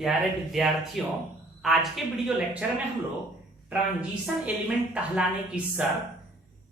प्यारे विद्यार्थियों, आज के वीडियो लेक्चर में हम लोग ट्रांजिशन एलिमेंट कहलाने की शर्त,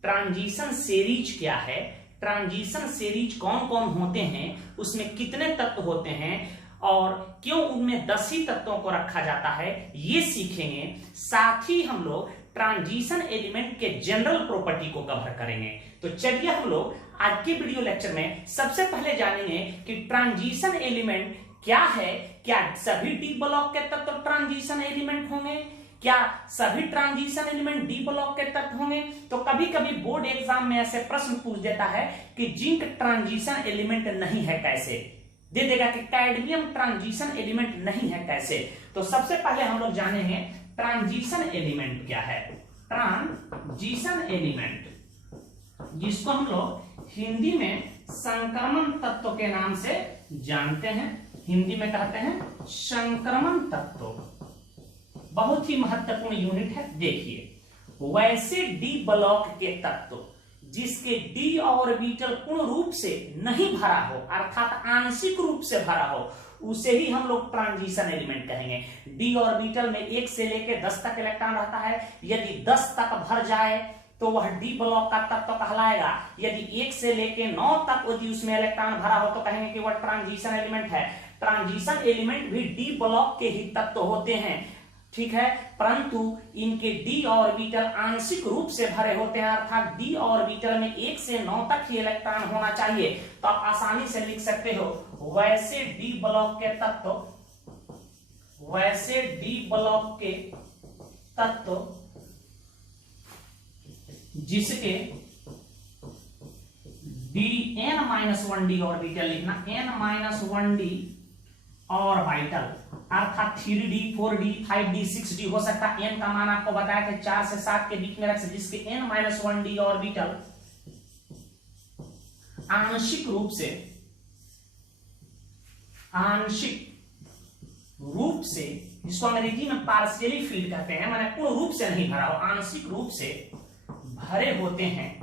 ट्रांजिशन सीरीज क्या है, ट्रांजिशन सीरीज कौन कौन होते हैं, उसमें कितने तत्व होते हैं और क्यों उनमें 10 ही तत्वों को रखा जाता है, ये सीखेंगे। साथ ही हम लोग ट्रांजिशन एलिमेंट के जनरल प्रॉपर्टी को कवर करेंगे। तो चलिए हम लोग आज के वीडियो लेक्चर में सबसे पहले जानेंगे कि ट्रांजिशन एलिमेंट क्या है। क्या सभी डी ब्लॉक के तत्व ट्रांजिशन एलिमेंट होंगे? क्या सभी ट्रांजिशन एलिमेंट डी ब्लॉक के तत्व होंगे? तो कभी कभी बोर्ड एग्जाम में ऐसे प्रश्न पूछ देता है कि जिंक ट्रांजिशन एलिमेंट नहीं है, कैसे दे देगा कि कैडमियम ट्रांजिशन एलिमेंट नहीं है, कैसे। तो सबसे पहले हम लोग जानेंगे ट्रांजिशन एलिमेंट क्या है। ट्रांजिशन एलिमेंट, जिसको हम लोग हिंदी में संक्रमण तत्व के नाम से जानते हैं, हिंदी में कहते हैं संक्रमण तत्व। बहुत ही महत्वपूर्ण यूनिट है। देखिए, वैसे डी ब्लॉक के तत्व जिसके डी ऑर्बिटल पूर्ण रूप से नहीं भरा हो, अर्थात आंशिक रूप से भरा हो, उसे ही हम लोग ट्रांजिशन एलिमेंट कहेंगे। डी ऑर्बिटल में 1 से लेकर 10 तक इलेक्ट्रॉन रहता है। यदि 10 तक भर जाए तो वह डी ब्लॉक का तत्व कहलाएगा। यदि 1 से लेकर 9 तक यदि उसमें इलेक्ट्रॉन भरा हो तो कहेंगे कि वह ट्रांजिशन एलिमेंट है। ट्रांजिशन एलिमेंट भी डी ब्लॉक के ही तत्व होते हैं, ठीक है, परंतु इनके डी ऑर्बिटल आंशिक रूप से भरे होते हैं, अर्थात डी ऑर्बिटल में 1 से 9 तक ही इलेक्ट्रॉन होना चाहिए। तो आप आसानी से लिख सकते हो वैसे डी ब्लॉक के तत्व, वैसे डी ब्लॉक के तत्व जिसके Dn-1 डी ऑर्बिटल, लिखना n-1 डी ऑर्बिटल, अर्थात 3d 4d 5d 6d हो सकता है। n का मान आपको बताया कि 4 से 7 के बीच में रख सकते, जिसके n-1 डी ऑर्बिटल आंशिक रूप से जिसको अंग्रेजी में पार्शियली फिल्ड कहते हैं, माने पूर्ण रूप से नहीं भरा हो, आंशिक रूप से भरे होते हैं,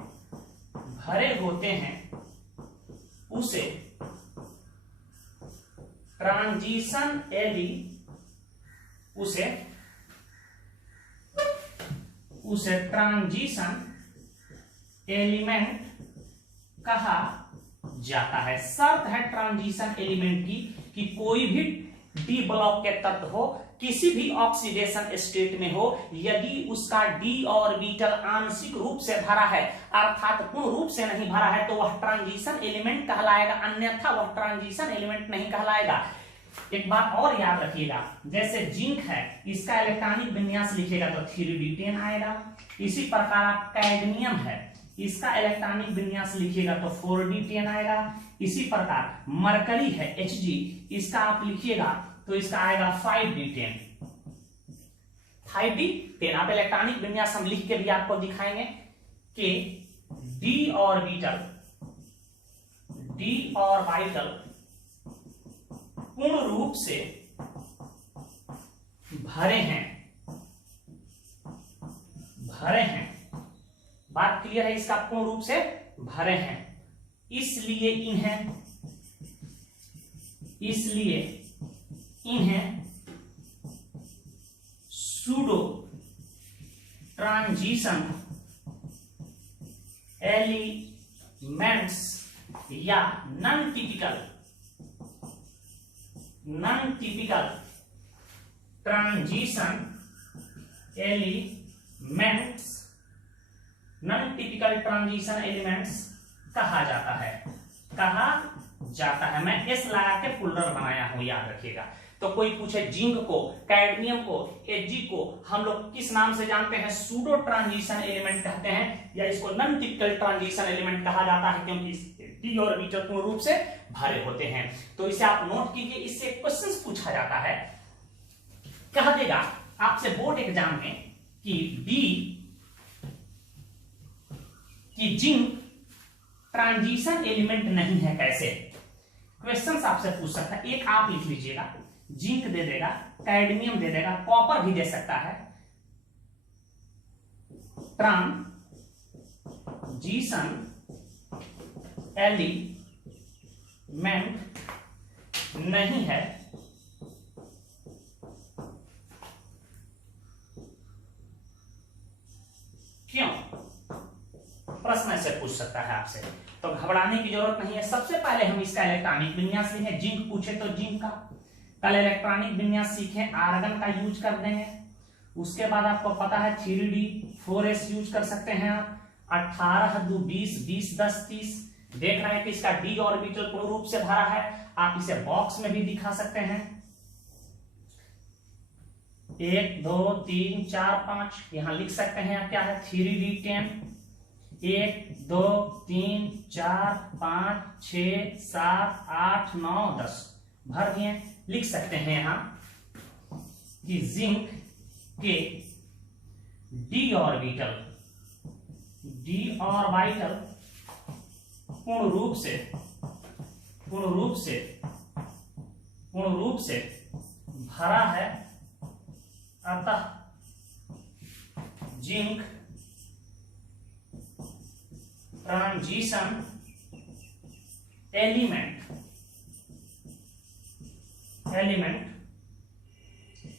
उसे ट्रांजिशन एलिमेंट कहा जाता है। शर्त है ट्रांजिशन एलिमेंट की कि कोई भी डी ब्लॉक के तत्व हो, किसी भी ऑक्सीडेशन स्टेट में हो, यदि उसका डी ऑर्बिटल आंशिक रूप से भरा है, अर्थात पूर्ण रूप से नहीं भरा है, तो वह ट्रांजिशन एलिमेंट कहलाएगा, अन्यथा वह ट्रांजिशन एलिमेंट नहीं कहलाएगा। एक बात और याद रखिएगा, जैसे जिंक है, इसका इलेक्ट्रॉनिक विन्यास लिखिएगा तो 3d10 आएगा। इसी प्रकार आप कैडमियम है, इसका इलेक्ट्रॉनिक विन्यास लिखिएगा तो 4d10 आएगा। इसी प्रकार मरकरी है Hg, इसका आप लिखिएगा तो इसका आएगा 5d10। 5d10 आप इलेक्ट्रॉनिक विन्यास हम लिख के भी आपको दिखाएंगे कि डी ऑर्बिटल पूर्ण रूप से भरे हैं। बात क्लियर है, इसका पूर्ण रूप से भरे हैं, इसलिए इन्हें सूडो ट्रांजिशन एलिमेंट्स या नॉन टिपिकल ट्रांजिशन एलिमेंट्स कहा जाता है। मैं एस लगा के फोल्डर बनाया हूं, याद रखिएगा। तो कोई पूछे जिंक को, कैडमियम को, Hg को हम लोग किस नाम से जानते हैं? सूडो ट्रांजिशन एलिमेंट कहते हैं, या इसको नॉन टिपिकल ट्रांजिशन एलिमेंट कहा जाता है, क्योंकि डी ऑर्बिटल पूर्ण रूप से भरे होते हैं। तो इसे आप नोट कीजिए, इससे क्वेश्चन पूछा जाता है, कह देगा आपसे बोर्ड एग्जाम में कि जिंक ट्रांजिशन एलिमेंट नहीं है, कैसे। क्वेश्चन आपसे पूछ सकता है। एक आप लिख लीजिएगा, जिंक दे देगा, कैडमियम दे देगा, कॉपर भी दे सकता है। ट्रांजिशन एलिमेंट नहीं है है आपसे, तो घबराने की जरूरत नहीं है। सबसे पहले हम इसका इलेक्ट्रॉनिक विन्यास लिखें। जिंक पूछे तो जिंक का, कल इलेक्ट्रॉनिक विन्यास सीखें, आर्गन का यूज कर देंगे। उसके बाद आपको पता है 3D 4s यूज कर सकते हैं आप। 18 2 20 20 10 30। देख रहे हैं कि इसका d ऑर्बिटल पूर्ण रूप से भरा है। आप इसे बॉक्स में भी दिखा सकते हैं। 1 2 3 4 5 यहां लिख सकते हैं क्या है 3D 10। 1 2 3 4 5 6 7 8 9 10 भर दिए। लिख सकते हैं यहां कि जिंक के d ऑर्बिटल पूर्ण रूप से भरा है, अतः जिंक ट्रांजिशन एलिमेंट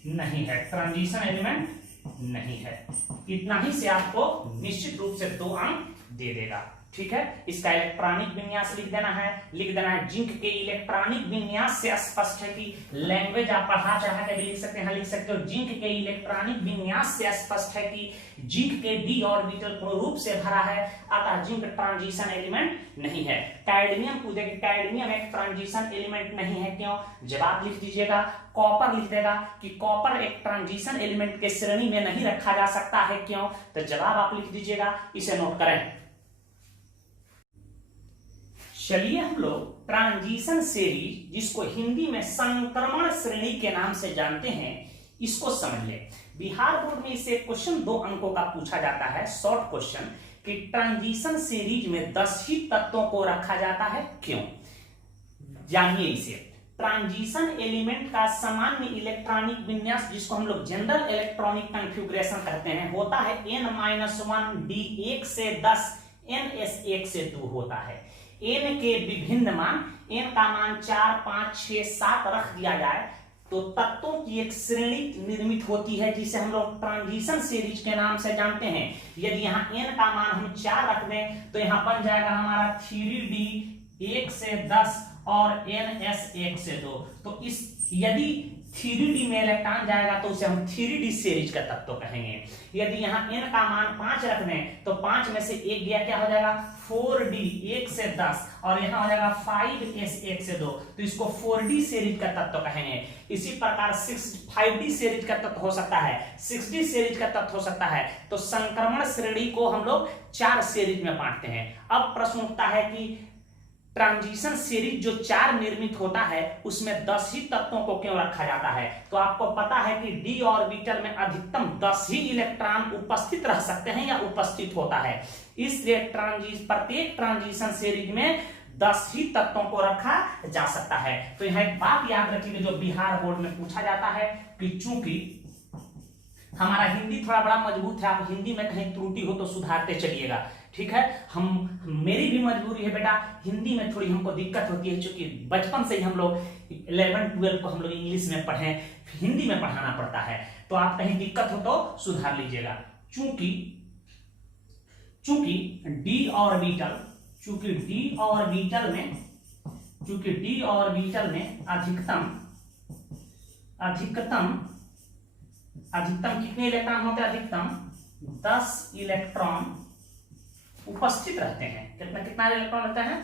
नहीं है, ट्रांजिशन एलिमेंट नहीं है। इतना ही से आपको निश्चित रूप से 2 अंक दे देगा। ठीक है, इसका इलेक्ट्रॉनिक विन्यास लिख देना है। जिंक के इलेक्ट्रॉनिक विन्यास से स्पष्ट है कि लैंग्वेज आप पढ़ा चाहे भी लिख सकते हैं, लिख सकते हो। जिंक के इलेक्ट्रॉनिक विन्यास से स्पष्ट है कि जिंक के d ऑर्बिटल पूर्ण रूप से भरा है, अतः जिंक ट्रांजिशन एलिमेंट नहीं है। कैडमियम पूछेगा, कैडमियम एक ट्रांजिशन एलिमेंट नहीं है, क्यों? जवाब लिख दीजिएगा। कॉपर लिख देगा कि कॉपर एक ट्रांजिशन एलिमेंट के श्रेणी में नहीं रखा जा सकता है, क्यों? तो जवाब आप लिख दीजिएगा, इसे नोट करें। चलिए हम लोग ट्रांजिशन सीरीज, जिसको हिंदी में संक्रमण श्रेणी के नाम से जानते हैं, इसको समझ ले। बिहार बोर्ड में इसे क्वेश्चन 2 अंकों का पूछा जाता है, शॉर्ट क्वेश्चन, कि ट्रांजिशन सीरीज में 10 ही तत्वों को रखा जाता है, क्यों? जानिए इसे। ट्रांजिशन एलिमेंट का सामान्य इलेक्ट्रॉनिक विन्यास, जिसको हम लोग जनरल इलेक्ट्रॉनिक कॉन्फ़िगरेशन कहते हैं, होता है n-1 d 1 से 10 ns 1 से 2 होता है। n के विभिन्न मान, n का मान 4 5 6 7 रख दिया जाए तो तत्वों की एक श्रेणी निर्मित होती है, जिसे हम लोग ट्रांजिशन सीरीज के नाम से जानते हैं। यदि यहाँ n का मान हम 4 रख दें तो यहाँ बन जाएगा हमारा 3D 1 से 10 और ns 1 से 2। तो इस यदि 3D में इलेक्ट्रॉन जाएगा तो उसे हम 3D सीरीज का तत्व कहेंगे। यदि यहाँ n का मान 5 रख दें तो 5 में से 1 गया, क्या हो जाएगा 4D 1 से 10 और यहाँ हो जाएगा 5s 1 से 2, तो इसको 4D सीरीज का तत्व कहेंगे। इसी प्रकार 5D सीरीज का तत्व हो सकता है, 6D सीरीज का तत्व हो सकता है। तो संक्रमण श्रेणी को हम लोग 4 सीरीज में बांटते हैं। अब प्रश्न उठता है कि ट्रांजिशन सीरीज जो 4 निर्मित होता है उसमें 10 ही तत्वों को क्यों रखा जाता है? तो आपको पता है कि d ऑर्बिटल में अधिकतम 10 ही इलेक्ट्रॉन उपस्थित रह सकते हैं या उपस्थित होता है, इसलिए प्रत्येक ट्रांजिशन सीरीज में 10 ही तत्वों को रखा जा सकता है। तो यहाँ एक बात याद रखिए जो बिहार बोर्ड में पूछा जाता है कि चूंकि हमारा हिंदी थोड़ा बड़ा मजबूत है, आप हिंदी में कहीं त्रुटि हो तो सुधारते चलिएगा, ठीक है। मेरी भी मजबूरी है बेटा, हिंदी में थोड़ी हमको दिक्कत होती है, क्योंकि बचपन से ही हम लोग 11-12 को हम लोग इंग्लिश में पढ़े, हिंदी में पढ़ाना पड़ता है, तो आप कहीं दिक्कत हो तो सुधार लीजिएगा। चूंकि d ऑर्बिटल में अधिकतम कितने इलेक्ट्रॉन होते हैं? अधिकतम 10 इलेक्ट्रॉन उपस्थित रहते हैं। कितना इलेक्ट्रॉन रहता है?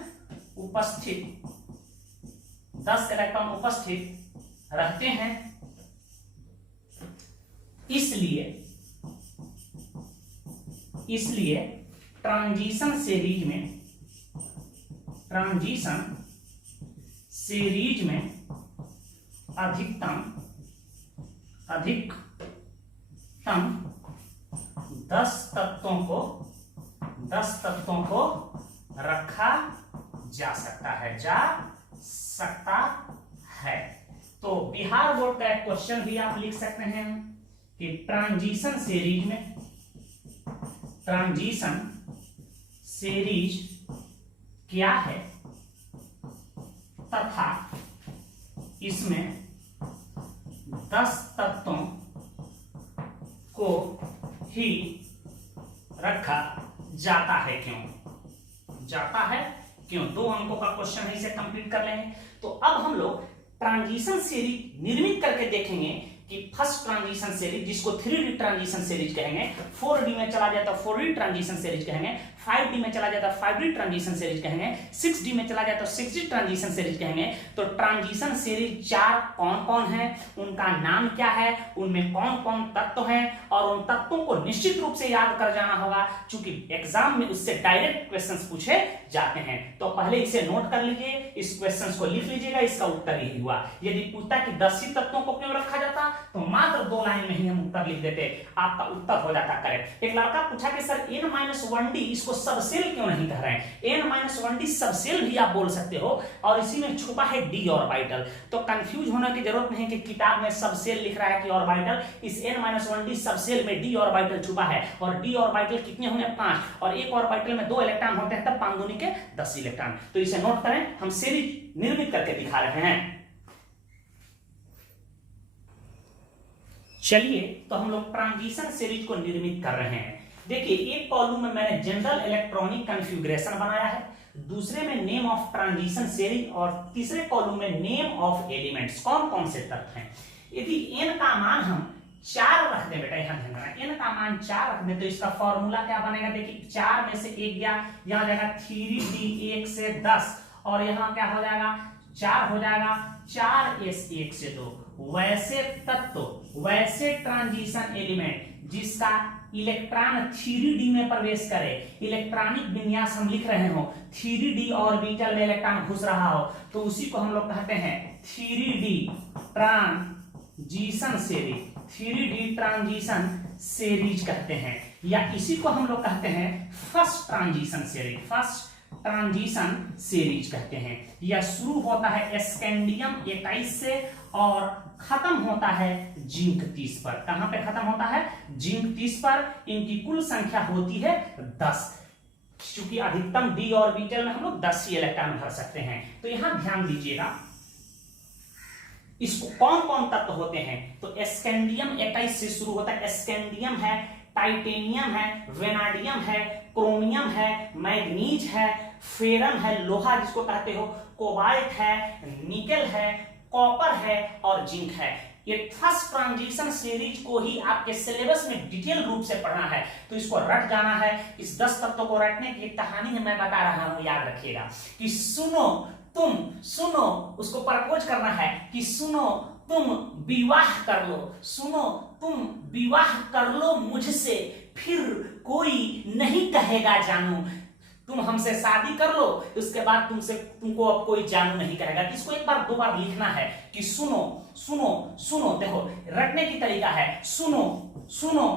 उपस्थित 10 इलेक्ट्रॉन उपस्थित रहते हैं। इसलिए ट्रांजिशन सीरीज में अधिकतम 10 तत्वों को रखा जा सकता है। तो बिहार बोर्ड का एक क्वेश्चन भी आप लिख सकते हैं कि ट्रांजिशन सीरीज क्या है तथा इसमें 10 तत्वों को ही रखा जाता है, क्यों? जाता है क्यों? 2 अंकों का क्वेश्चन है, इसे कंप्लीट कर लेंगे। तो अब हम लोग ट्रांजिशन सीरीज निर्मित करके देखेंगे कि फर्स्ट ट्रांजिशन सीरीज, जिसको 3D ट्रांजिशन सीरीज कहेंगे, 4D में चला जाता है 4D ट्रांजिशन सीरीज कहेंगे, 5D में चला जाता है 5D ट्रांजिशन सीरीज कहेंगे, 6D में चला जाता है 6D ट्रांजिशन सीरीज कहेंगे। तो ट्रांजिशन सीरीज 4 कौन कौन है, उनका नाम क्या है, उनमें कौन कौन तत्व हैं, और उन तत्वों को निश्चित रूप से याद कर जाना होगा, क्योंकि एग्जाम में उससे डायरेक्ट क्वेश्चंस पूछे जाते हैं। तो पहले इसे नोट कर लीजिए, इस क्वेश्चंस को लिख लीजिएगा, इसका उत्तर यही हुआ। यदि पूछता कि 10 ही तत्वों को क्यों रखा जाता, तो मात्र 2 लाइन में ही हम उत्तर लिख देते, आपका उत्तर हो जाता करेक्ट। एक लड़का पूछा कि सर n-1d इसको सबसेल क्यों नहीं कह रहे हैं? n-1d सबसेल भी आप बोल सकते हो, और इसी में छुपा है d ऑर्बिटल। तो कंफ्यूज होने की जरूरत नहीं कि किताब में सबसेल लिख रहा है कि ऑर्बिटल, इस n-1d सबसेल में d ऑर्बिटल छुपा है, और d ऑर्बिटल कितने होंगे? 5, और एक ऑर्बिटल में 2 इलेक्ट्रॉन होते हैं, तब 5 दूनी के 10 इलेक्ट्रॉन। तो इसे नोट करें, हम सीरीज निर्मित करके दिखा रहे हैं। चलिए, तो हम लोग ट्रांजिशन सीरीज को निर्मित कर रहे हैं। देखिए, एक कॉलम में मैंने जनरल इलेक्ट्रॉनिक कॉन्फ़िगरेशन बनाया है, दूसरे में नेम ऑफ ट्रांजिशन सीरीज, और तीसरे कॉलम में नेम ऑफ एलिमेंट्स, कौन कौन से तत्व हैं। यदि n का मान हम 4 रख दें, बेटा यहां ध्यान रखना, n का मान 4 रख दें, तो इसका फॉर्मूला क्या बनेगा? देखिए, 4 में से 1 गया, यहां जाएगा 3d 1 से 10, और यहां क्या हो जाएगा? 4 हो जाएगा 4s 1 से 2। वैसे तत्व, वैसे ट्रांजिशन एलिमेंट जिसका इलेक्ट्रॉन 3D में प्रवेश करे, इलेक्ट्रॉनिक विन्यास हम लिख रहे हो, 3D ऑर्बिटल में इलेक्ट्रॉन घुस रहा हो, तो उसी को हम लोग कहते हैं 3D transition series, 3D transition series कहते हैं, या इसी को हम लोग कहते हैं first transition series, first transition series कहते हैं। यह शुरू होता है स्कैंडियम 21 से और खत्म होता है जिंक 30 पर। कहां पे खत्म होता है? जिंक 30 पर। इनकी कुल संख्या होती है 10, क्योंकि अधिकतम d ऑर्बिटल में हम लोग 10 ही इलेक्ट्रॉन भर सकते हैं। तो यहां ध्यान दीजिएगा, इसको कौन कौन तत्व होते हैं। तो स्कैंडियम 21 से शुरू होता है, स्कैंडियम है, टाइटेनियम है, वेनाडियम है, क्रोमियम है, मैग्नीज है, फेरम है, लोहा जिसको कहते हो, कोबाल्ट है, निकेल है, कॉपर है, और जिंक है। ये फर्स्ट ट्रांजिशन सीरीज को ही आपके सिलेबस में डिटेल रूप से पढ़ना है, तो इसको रट जाना है। इस 10 तत्वों को रटने की कहानी मैं बता रहा हूं, याद रखिएगा कि सुनो तुम, सुनो, उसको प्रपोज करना है कि सुनो तुम विवाह कर लो, सुनो तुम विवाह कर लो मुझसे, फिर कोई नहीं कहेगा जानू। तुम हमसे शादी कर लो, उसके बाद तुमको अब कोई जानू नहीं कहेगा। इसको एक बार 2 बार लिखना है कि सुनो सुनो सुनो। देखो, रटने की तरीका है, सुनो सुनो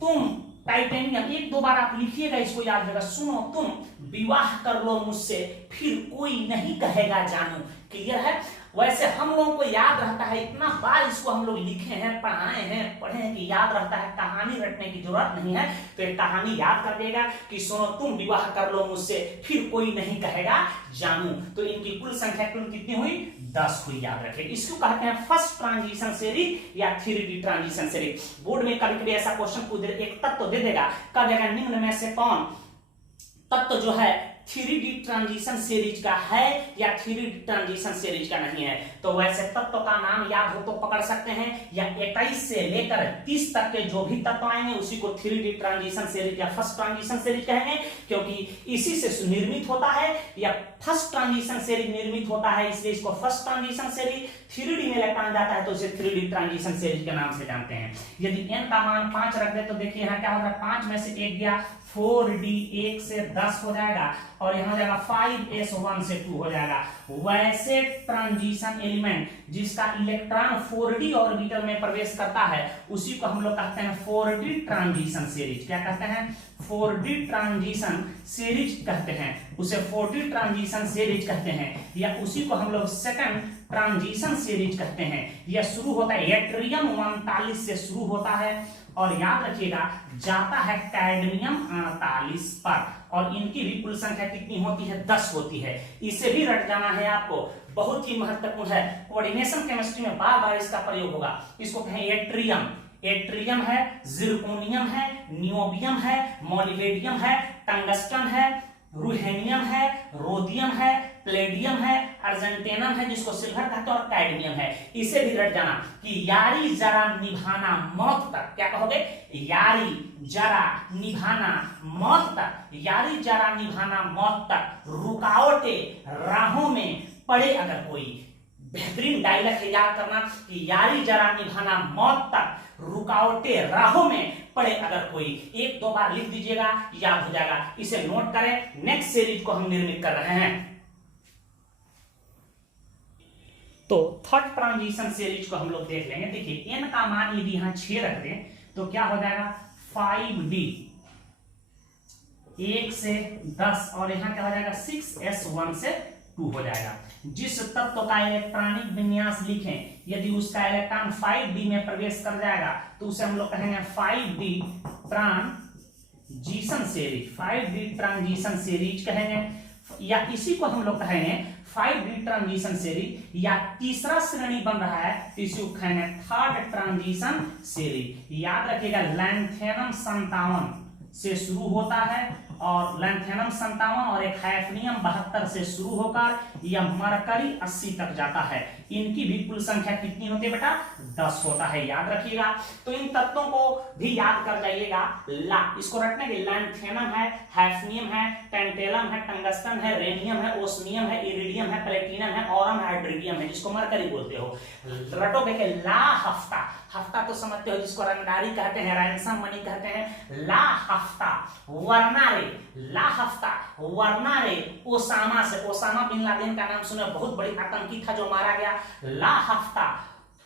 तुम टाइटेनियम, 1-2 बार आप लिखिएगा, इसको याद रखिएगा। सुनो तुम विवाह कर लो मुझसे, फिर कोई नहीं कहेगा जानू। क्लियर है? वैसे हम लोगों को याद रहता है, इतना बार इसको हम लोग लिखे हैं, पढ़ाए हैं, पढ़े हैं कि याद रहता है, कहानी रटने की जरूरत नहीं है। तो एक कहानी याद कर देगा कि सुनो तुम विवाह कर लो मुझसे, फिर कोई नहीं कहेगा जानू। तो इनकी कुल संख्या कुल कितनी हुई? 10 हुई, याद रखें। इसको कहते हैं फर्स्ट ट्रांजिशन सीरीज या 3D ट्रांजिशन सीरीज। बोर्ड में कभी कभी ऐसा क्वेश्चन पूछ दे, एक तत्व दे देगा, कह देगा निम्न में से कौन तत्व जो है 3D ट्रांजिशन सीरीज का है या 3D ट्रांजिशन सीरीज का नहीं है। तो वैसे तत्व का नाम याद हो तो पकड़ सकते हैं, या 21 से लेकर 30 तक के जो भी तत्व आएंगे उसी को 3D ट्रांजिशन सीरीज या फर्स्ट ट्रांजिशन सीरीज कहेंगे, क्योंकि इसी से निर्मित होता है, या फर्स्ट ट्रांजिशन सीरीज निर्मित होता है, इसलिए इसको फर्स्ट ट्रांजिशन सीरीज। 3D में इलेक्ट्रॉन जाता है तो इसे 3D ट्रांजिशन सीरीज के नाम से जानते हैं। यदि n का मान 5 रख दे तो देखिए यहाँ क्या होगा, 5 में से 1 गया, 4d 1 से 10 हो जाएगा, और यहां जाएगा 5s 1 से 2 हो जाएगा। वैसे ट्रांजिशन एलिमेंट जिसका इलेक्ट्रॉन 4d ऑर्बिटल में प्रवेश करता है उसी को हम लोग कहते हैं 4d ट्रांजिशन सीरीज। क्या कहते हैं? 4D ट्रांजिशन सीरीज कहते हैं, उसे 4D ट्रांजिशन सीरीज कहते हैं, या उसी को हम लोग सेकंड ट्रांजिशन सीरीज कहते हैं। यह शुरू होता है एट्रियम 39 से शुरू होता है, और याद रखिएगा जाता है कैडमियम 48 पर, और इनकी भी कुल संख्या कितनी होती है? 10 होती है। इसे भी रट जाना है आपको, बहुत ही महत्वपूर्ण है। कोऑर्डिनेशन केमिस्ट्री में बार बार इसका प्रयोग होगा। इसको कहें एट्रियम, एट्रियम है, जिरकोनियम है, नियोबियम है, मोलिबेडियम है, टंगस्टन है, रुहेनियम है, रोडियम है, प्लेडियम है, अर्जेंटेनम है जिसको सिल्वर कहते हैं और कैडमियम है। इसे भी रट जाना कि यारी जरा निभाना मौत तक, क्या कहोगे, यारी जरा निभाना मौत तक, यारी जरा निभाना मौत तक, रुकावटे राहों में पड़े अगर कोई। बेहतरीन डायलॉग है, याद करना कि यारी जरा निभाना मौत तक, रुकावटे राहों में पड़े अगर कोई। एक दो बार लिख दीजिएगा, याद हो जाएगा। इसे नोट करें। नेक्स्ट सीरीज को हम निर्मित कर रहे हैं। तो थर्ड ट्रांजिशन सीरीज को हम लोग देख लेंगे। देखिए n का मान यदि यहां 6 रख दें तो क्या हो जाएगा 5d 1 से 10 और यहां क्या हो जाएगा 6s1 से 2 हो जाएगा। जिस तत्व का इलेक्ट्रॉनिक विन्यास लिखें यदि उसका इलेक्ट्रॉन 5d में प्रवेश कर जाएगा तो उसे हम लोग कहेंगे 5d transition series, 5d transition series कहेंगे, या इसी को हम लोग कहेंगे 5d ट्रांजिशन सीरीज। या तीसरा श्रेणी बन रहा है तो इसी को कहेंगे थर्ड ट्रांजिशन सीरीज। याद रखिएगा लैंथेनम 57 से शुरू होता है और लैंथेनम 57 और एक हाइफनियम 72 से शुरू होकर यह मरकरी 80 तक जाता है। इनकी भी कुल संख्या कितनी होती है बेटा 10 होता है, याद रखिएगा। तो इन तत्वों को भी याद कर जाइएगा। ला इसको रखने के लैंथेनम है, हाइफनियम है, टेंटेलम है, टंगस्टन है, रेनियम है, ओस्मियम है, इरिडियम है, प्लेटिनम है, ऑरम है, हाइड्रोडियम है जिसको मरकरी बोलते हो। रटोगे के ला हफ्ता, हफ्ता तो समझते हो जिसको रंगदारी कहते हैं, रैंसम मनी कहते हैं। ला हफ्ता वर्नारे, ला हफ्ता वर्नारे ओसामा से, ओसामा बिन लादेन का नाम सुने, बहुत बड़ी आतंकी था जो मारा गया। ला हफ्ता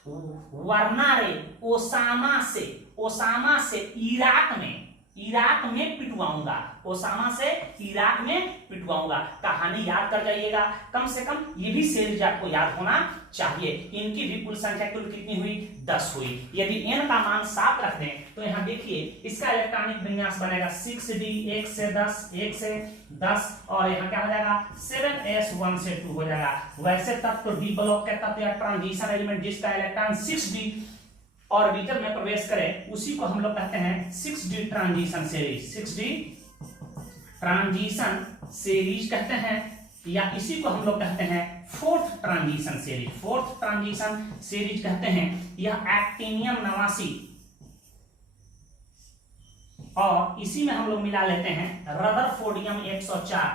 वर्नारे ओसामा से, ओसामा से इराक में पिटवाऊंगा, ओसामा से इराक में पिटवाऊंगा। कहानी याद कर जाइएगा, कम से कम ये भी सीरीज आपको याद होना चाहिए। इनकी भी कुल संख्या कुल कितनी हुई 10 हुई। यदि n का मान 7 रख दें तो यहाँ देखिए इसका इलेक्ट्रॉनिक विन्यास बनेगा 6d 1 से 10 और यहाँ क्या हो जाएगा 7s1 से 2 हो जाएगा। वैसे तब तो डी ब्लॉक के तत्व या ट्रांजिशन एलिमेंट जिसका इलेक्ट्रॉन 6d ऑर्बिटल में प्रवेश करे उसी को हम लोग कहते हैं 6d transition series, 6d transition series कहते हैं, या इसी को हम लोग कहते हैं fourth transition series, fourth transition series कहते हैं। यह एक्टिनियम 89 और इसी में हम लोग मिला लेते हैं रदरफोर्डियम 104,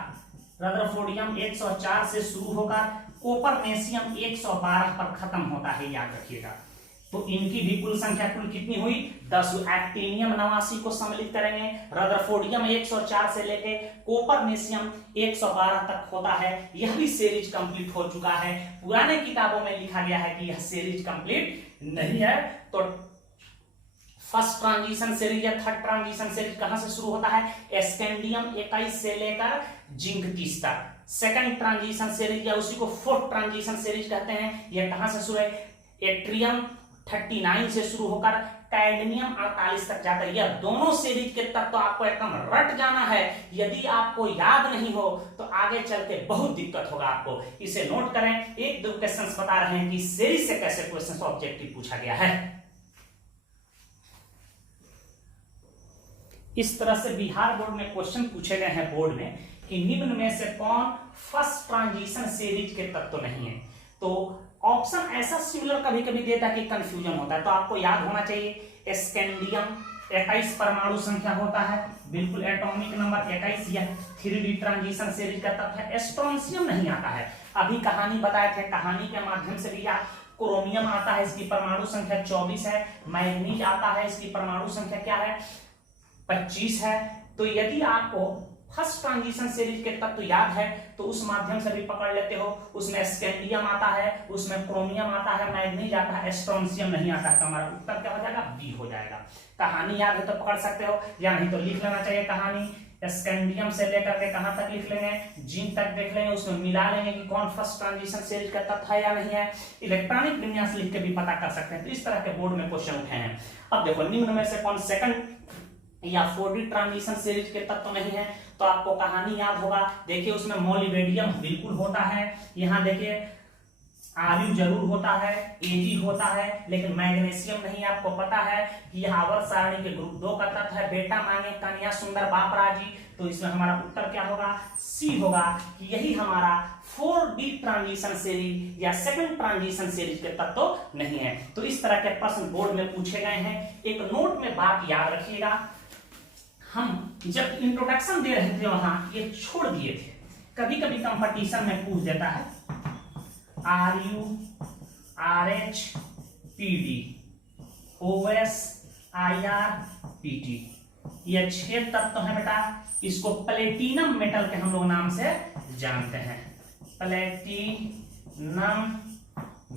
रदरफोर्डियम 104 से शुरू होकर कोपरनेशियम 112 पर खत्म होता है, याद रखिएगा। तो इनकी भी कुल संख्या कुल कितनी हुई 10। एक्टिनियम 89 को सम्मिलित करेंगे, रदरफोर्डियम 104 से लेके कोपरनेशियम 112 तक होता है। यह भी सीरीज कंप्लीट हो चुका है। पुराने किताबों में लिखा गया है कि यह सीरीज कंप्लीट नहीं है। तो फर्स्ट ट्रांजिशन सीरीज या थर्ड ट्रांजिशन सीरीज कहां से शुरू होता है स्कैंडियम 21 से लेकर जिंक 30 तक। सेकंड ट्रांजिशन सीरीज या उसी को फोर्थ ट्रांजिशन सीरीज कहते हैं। यह कहां से शुरू है एट्रियम 39 से शुरू होकर कैडमियम 48 तक जाता है। यह दोनों सीरीज के तत्व तो आपको एकदम रट जाना है। यदि आपको याद नहीं हो तो आगे चल के बहुत दिक्कत होगा आपको। इसे नोट करें। एक दो क्वेश्चंस बता रहे हैं कि सीरीज से कैसे क्वेश्चंस ऑब्जेक्टिव पूछा गया है। इस तरह से बिहार बोर्ड में क्वेश्चन पूछे गए हैं बोर्ड में कि निम्न में से कौन फर्स्ट ट्रांजिशन सीरीज के तत्व नहीं है। तो ऑप्शन ऐसा सिमिलर कभी कभी देता है कि कंफ्यूजन होता है। तो आपको याद होना चाहिए स्कैंडियम 21 परमाणु संख्या होता है, बिल्कुल एटॉमिक नंबर 21। यह 3D ट्रांजिशन सीरीज का तत्व है। स्ट्रोंशियम नहीं आता है। अभी कहानी बताए थे, कहानी के माध्यम से भी याद। क्रोमियम आता है, इसकी परमाणु संख्या 24 है। मैग्नीज आता है, इसकी परमाणु संख्या क्या है 25 है। तो यदि आपको फर्स्ट ट्रांजिशन सीरीज के तत्व याद है तो उस माध्यम से भी पकड़ लेते हो। उसमें स्कैंडियम आता है, उसमें क्रोमियम आता है, मैग्नीज आता है, स्ट्रोंशियम नहीं आता है। तो हमारा उत्तर क्या हो जाएगा बी हो जाएगा। कहानी याद है तो पकड़ सकते हो, या नहीं तो लिख लेना चाहिए कहानी। स्कैंडियम से लेकर के कहां तक लिख लेंगे जिंक तक देख लेंगे, उसमें मिला लेंगे कि कौन फर्स्ट ट्रांजिशन सीरीज का तत्व है या नहीं है। इलेक्ट्रॉनिक विन्यास लिख के भी पता कर सकते हैं। तो इस तरह के बोर्ड में क्वेश्चन उठे हैं। अब देखो निम्न में से कौन सेकंड या 4D ट्रांजिशन सीरीज के तत्व नहीं है। तो आपको कहानी याद होगा। देखिए उसमें मोलिबेडियम बिल्कुल होता है, यहाँ देखिए आयु जरूर होता है, Ag होता है, लेकिन मैग्नीशियम नहीं। आपको पता है कि यह आवर्त सारणी के ग्रुप 2 का तत्व है। बेटा मांगे कन्या सुंदर बाप राजी। तो इसमें हमारा उत्तर क्या होगा, सी होगा कि यही हमारा 4d ट्रांजिशन सीरीज या सेकंड ट्रांजिशन सीरीज के तत्व तो नहीं है। तो इस तरह के प्रश्न बोर्ड में पूछे गए हैं। एक नोट में बात याद रखिएगा, हम जब इंट्रोडक्शन दे रहे थे वहां ये छोड़ दिए थे, कभी कभी कंपटीशन में पूछ देता है RU RH PD OS IR PT, ये 6 तत्व हैं बेटा। इसको प्लेटिनम मेटल के हम लोग नाम से जानते हैं, प्लेटिनम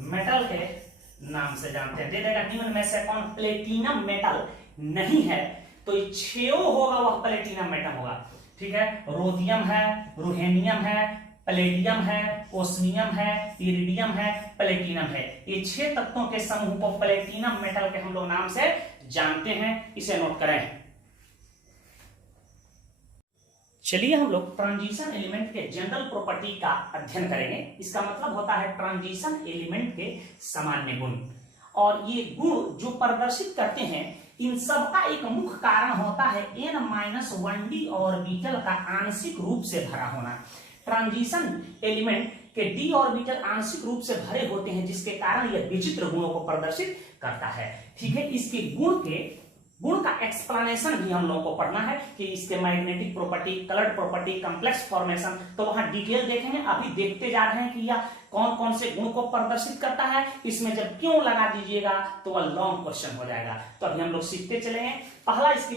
मेटल के नाम से जानते हैं। दे देगा निम्न में से कौन प्लेटिनम मेटल नहीं है, तो ये 6 होगा वह प्लेटिनम मेटल होगा। ठीक है, रोथियम है, रुहेनियम है, प्लेटियम है, ओस्मियम है, इरिडियम है, प्लेटिनम है। ये 6 तत्वों के समूह को प्लेटिनम मेटल के हम लोग नाम से जानते हैं, इसे नोट करें। चलिए हम लोग ट्रांजिशन एलिमेंट के जनरल प्रॉपर्टी का अध्ययन करेंगे। इसका मतलब होता है ट्रांजिशन एलिमेंट के सामान्य गुण, और ये गुण जो प्रदर्शित करते हैं इन सब का एक मुख्य कारण होता है n-1d ऑर्बिटल का आंशिक रूप से भरा होना। ट्रांजिशन एलिमेंट के d ऑर्बिटल आंशिक रूप से भरे होते हैं, जिसके कारण यह विचित्र गुणों को प्रदर्शित करता है। ठीक है, इसके गुण का एक्सप्लेनेशन भी हम लोगों को पढ़ना है कि इसके magnetic property, coloured property, complex formation, तो वहां डिटेल देखेंगे। अभी देखते जा रहे हैं कि यह कौन कौन से गुण को प्रदर्शित करता है, इसमें जब क्यों लगा दीजिएगा तो वह लॉन्ग क्वेश्चन हो जाएगा। तो अभी हम लोग सीखते चलेंगे। पहला इसकी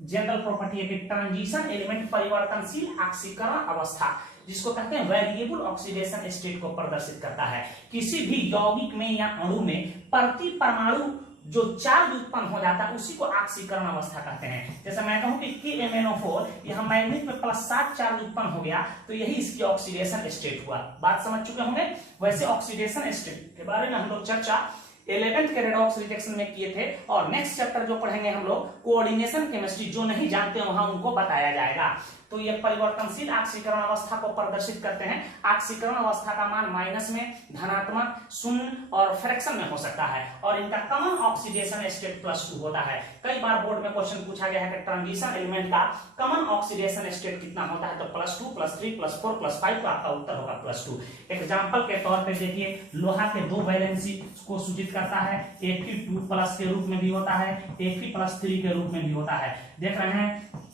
जनरल प्रॉपर्टी है कि ट्रांजिशन एलिमेंट परिवर्तनशील ऑक्सीकरण अवस्था, जिसको कहते हैं वेरिएबल ऑक्सीडेशन स्टेट को प्रदर्शित करता है। किसी भी यौगिक में या अणु में प्रति परमाणु जो चार्ज उत्पन्न हो जाता है उसी को ऑक्सीकरण अवस्था कहते हैं। जैसे मैं कहूं कि KMnO4 यहां मैग्नेट में +7 चार्ज उत्पन्न हो गया, तो यही इसकी ऑक्सीडेशन स्टेट हुआ। बात समझ चुके होंगे। वैसे ऑक्सीडेशन स्टेट के बारे में हम लोग चर्चा 11th के रेडॉक्स रिडक्शन में किए थे, और नेक्स्ट चैप्टर जो पढ़ेंगे हम लोग कोऑर्डिनेशन केमिस्ट्री, जो नहीं जानते वहां उनको बताया जाएगा। तो ये परिवर्तनशील ऑक्सीकरण अवस्था को प्रदर्शित करते हैं। ऑक्सीकरण अवस्था का मान माइनस में, धनात्मक, शून्य और फ्रैक्शन में हो सकता है, और इनका कॉमन ऑक्सीडेशन स्टेट +2 होता है। कई बार बोर्ड में क्वेश्चन पूछा गया है कि ट्रांजिशन एलिमेंट का कॉमन ऑक्सीडेशन स्टेट कितना होता है, तो +2, +3, +4, +5 का आपका उत्तर होगा +2। एग्जाम्पल के तौर पर देखिए, लोहा के 2 वैलेंसी को सूचित करता है, Fe2+ के रूप में भी होता है, Fe+3 के रूप में भी होता है। देख रहे हैं।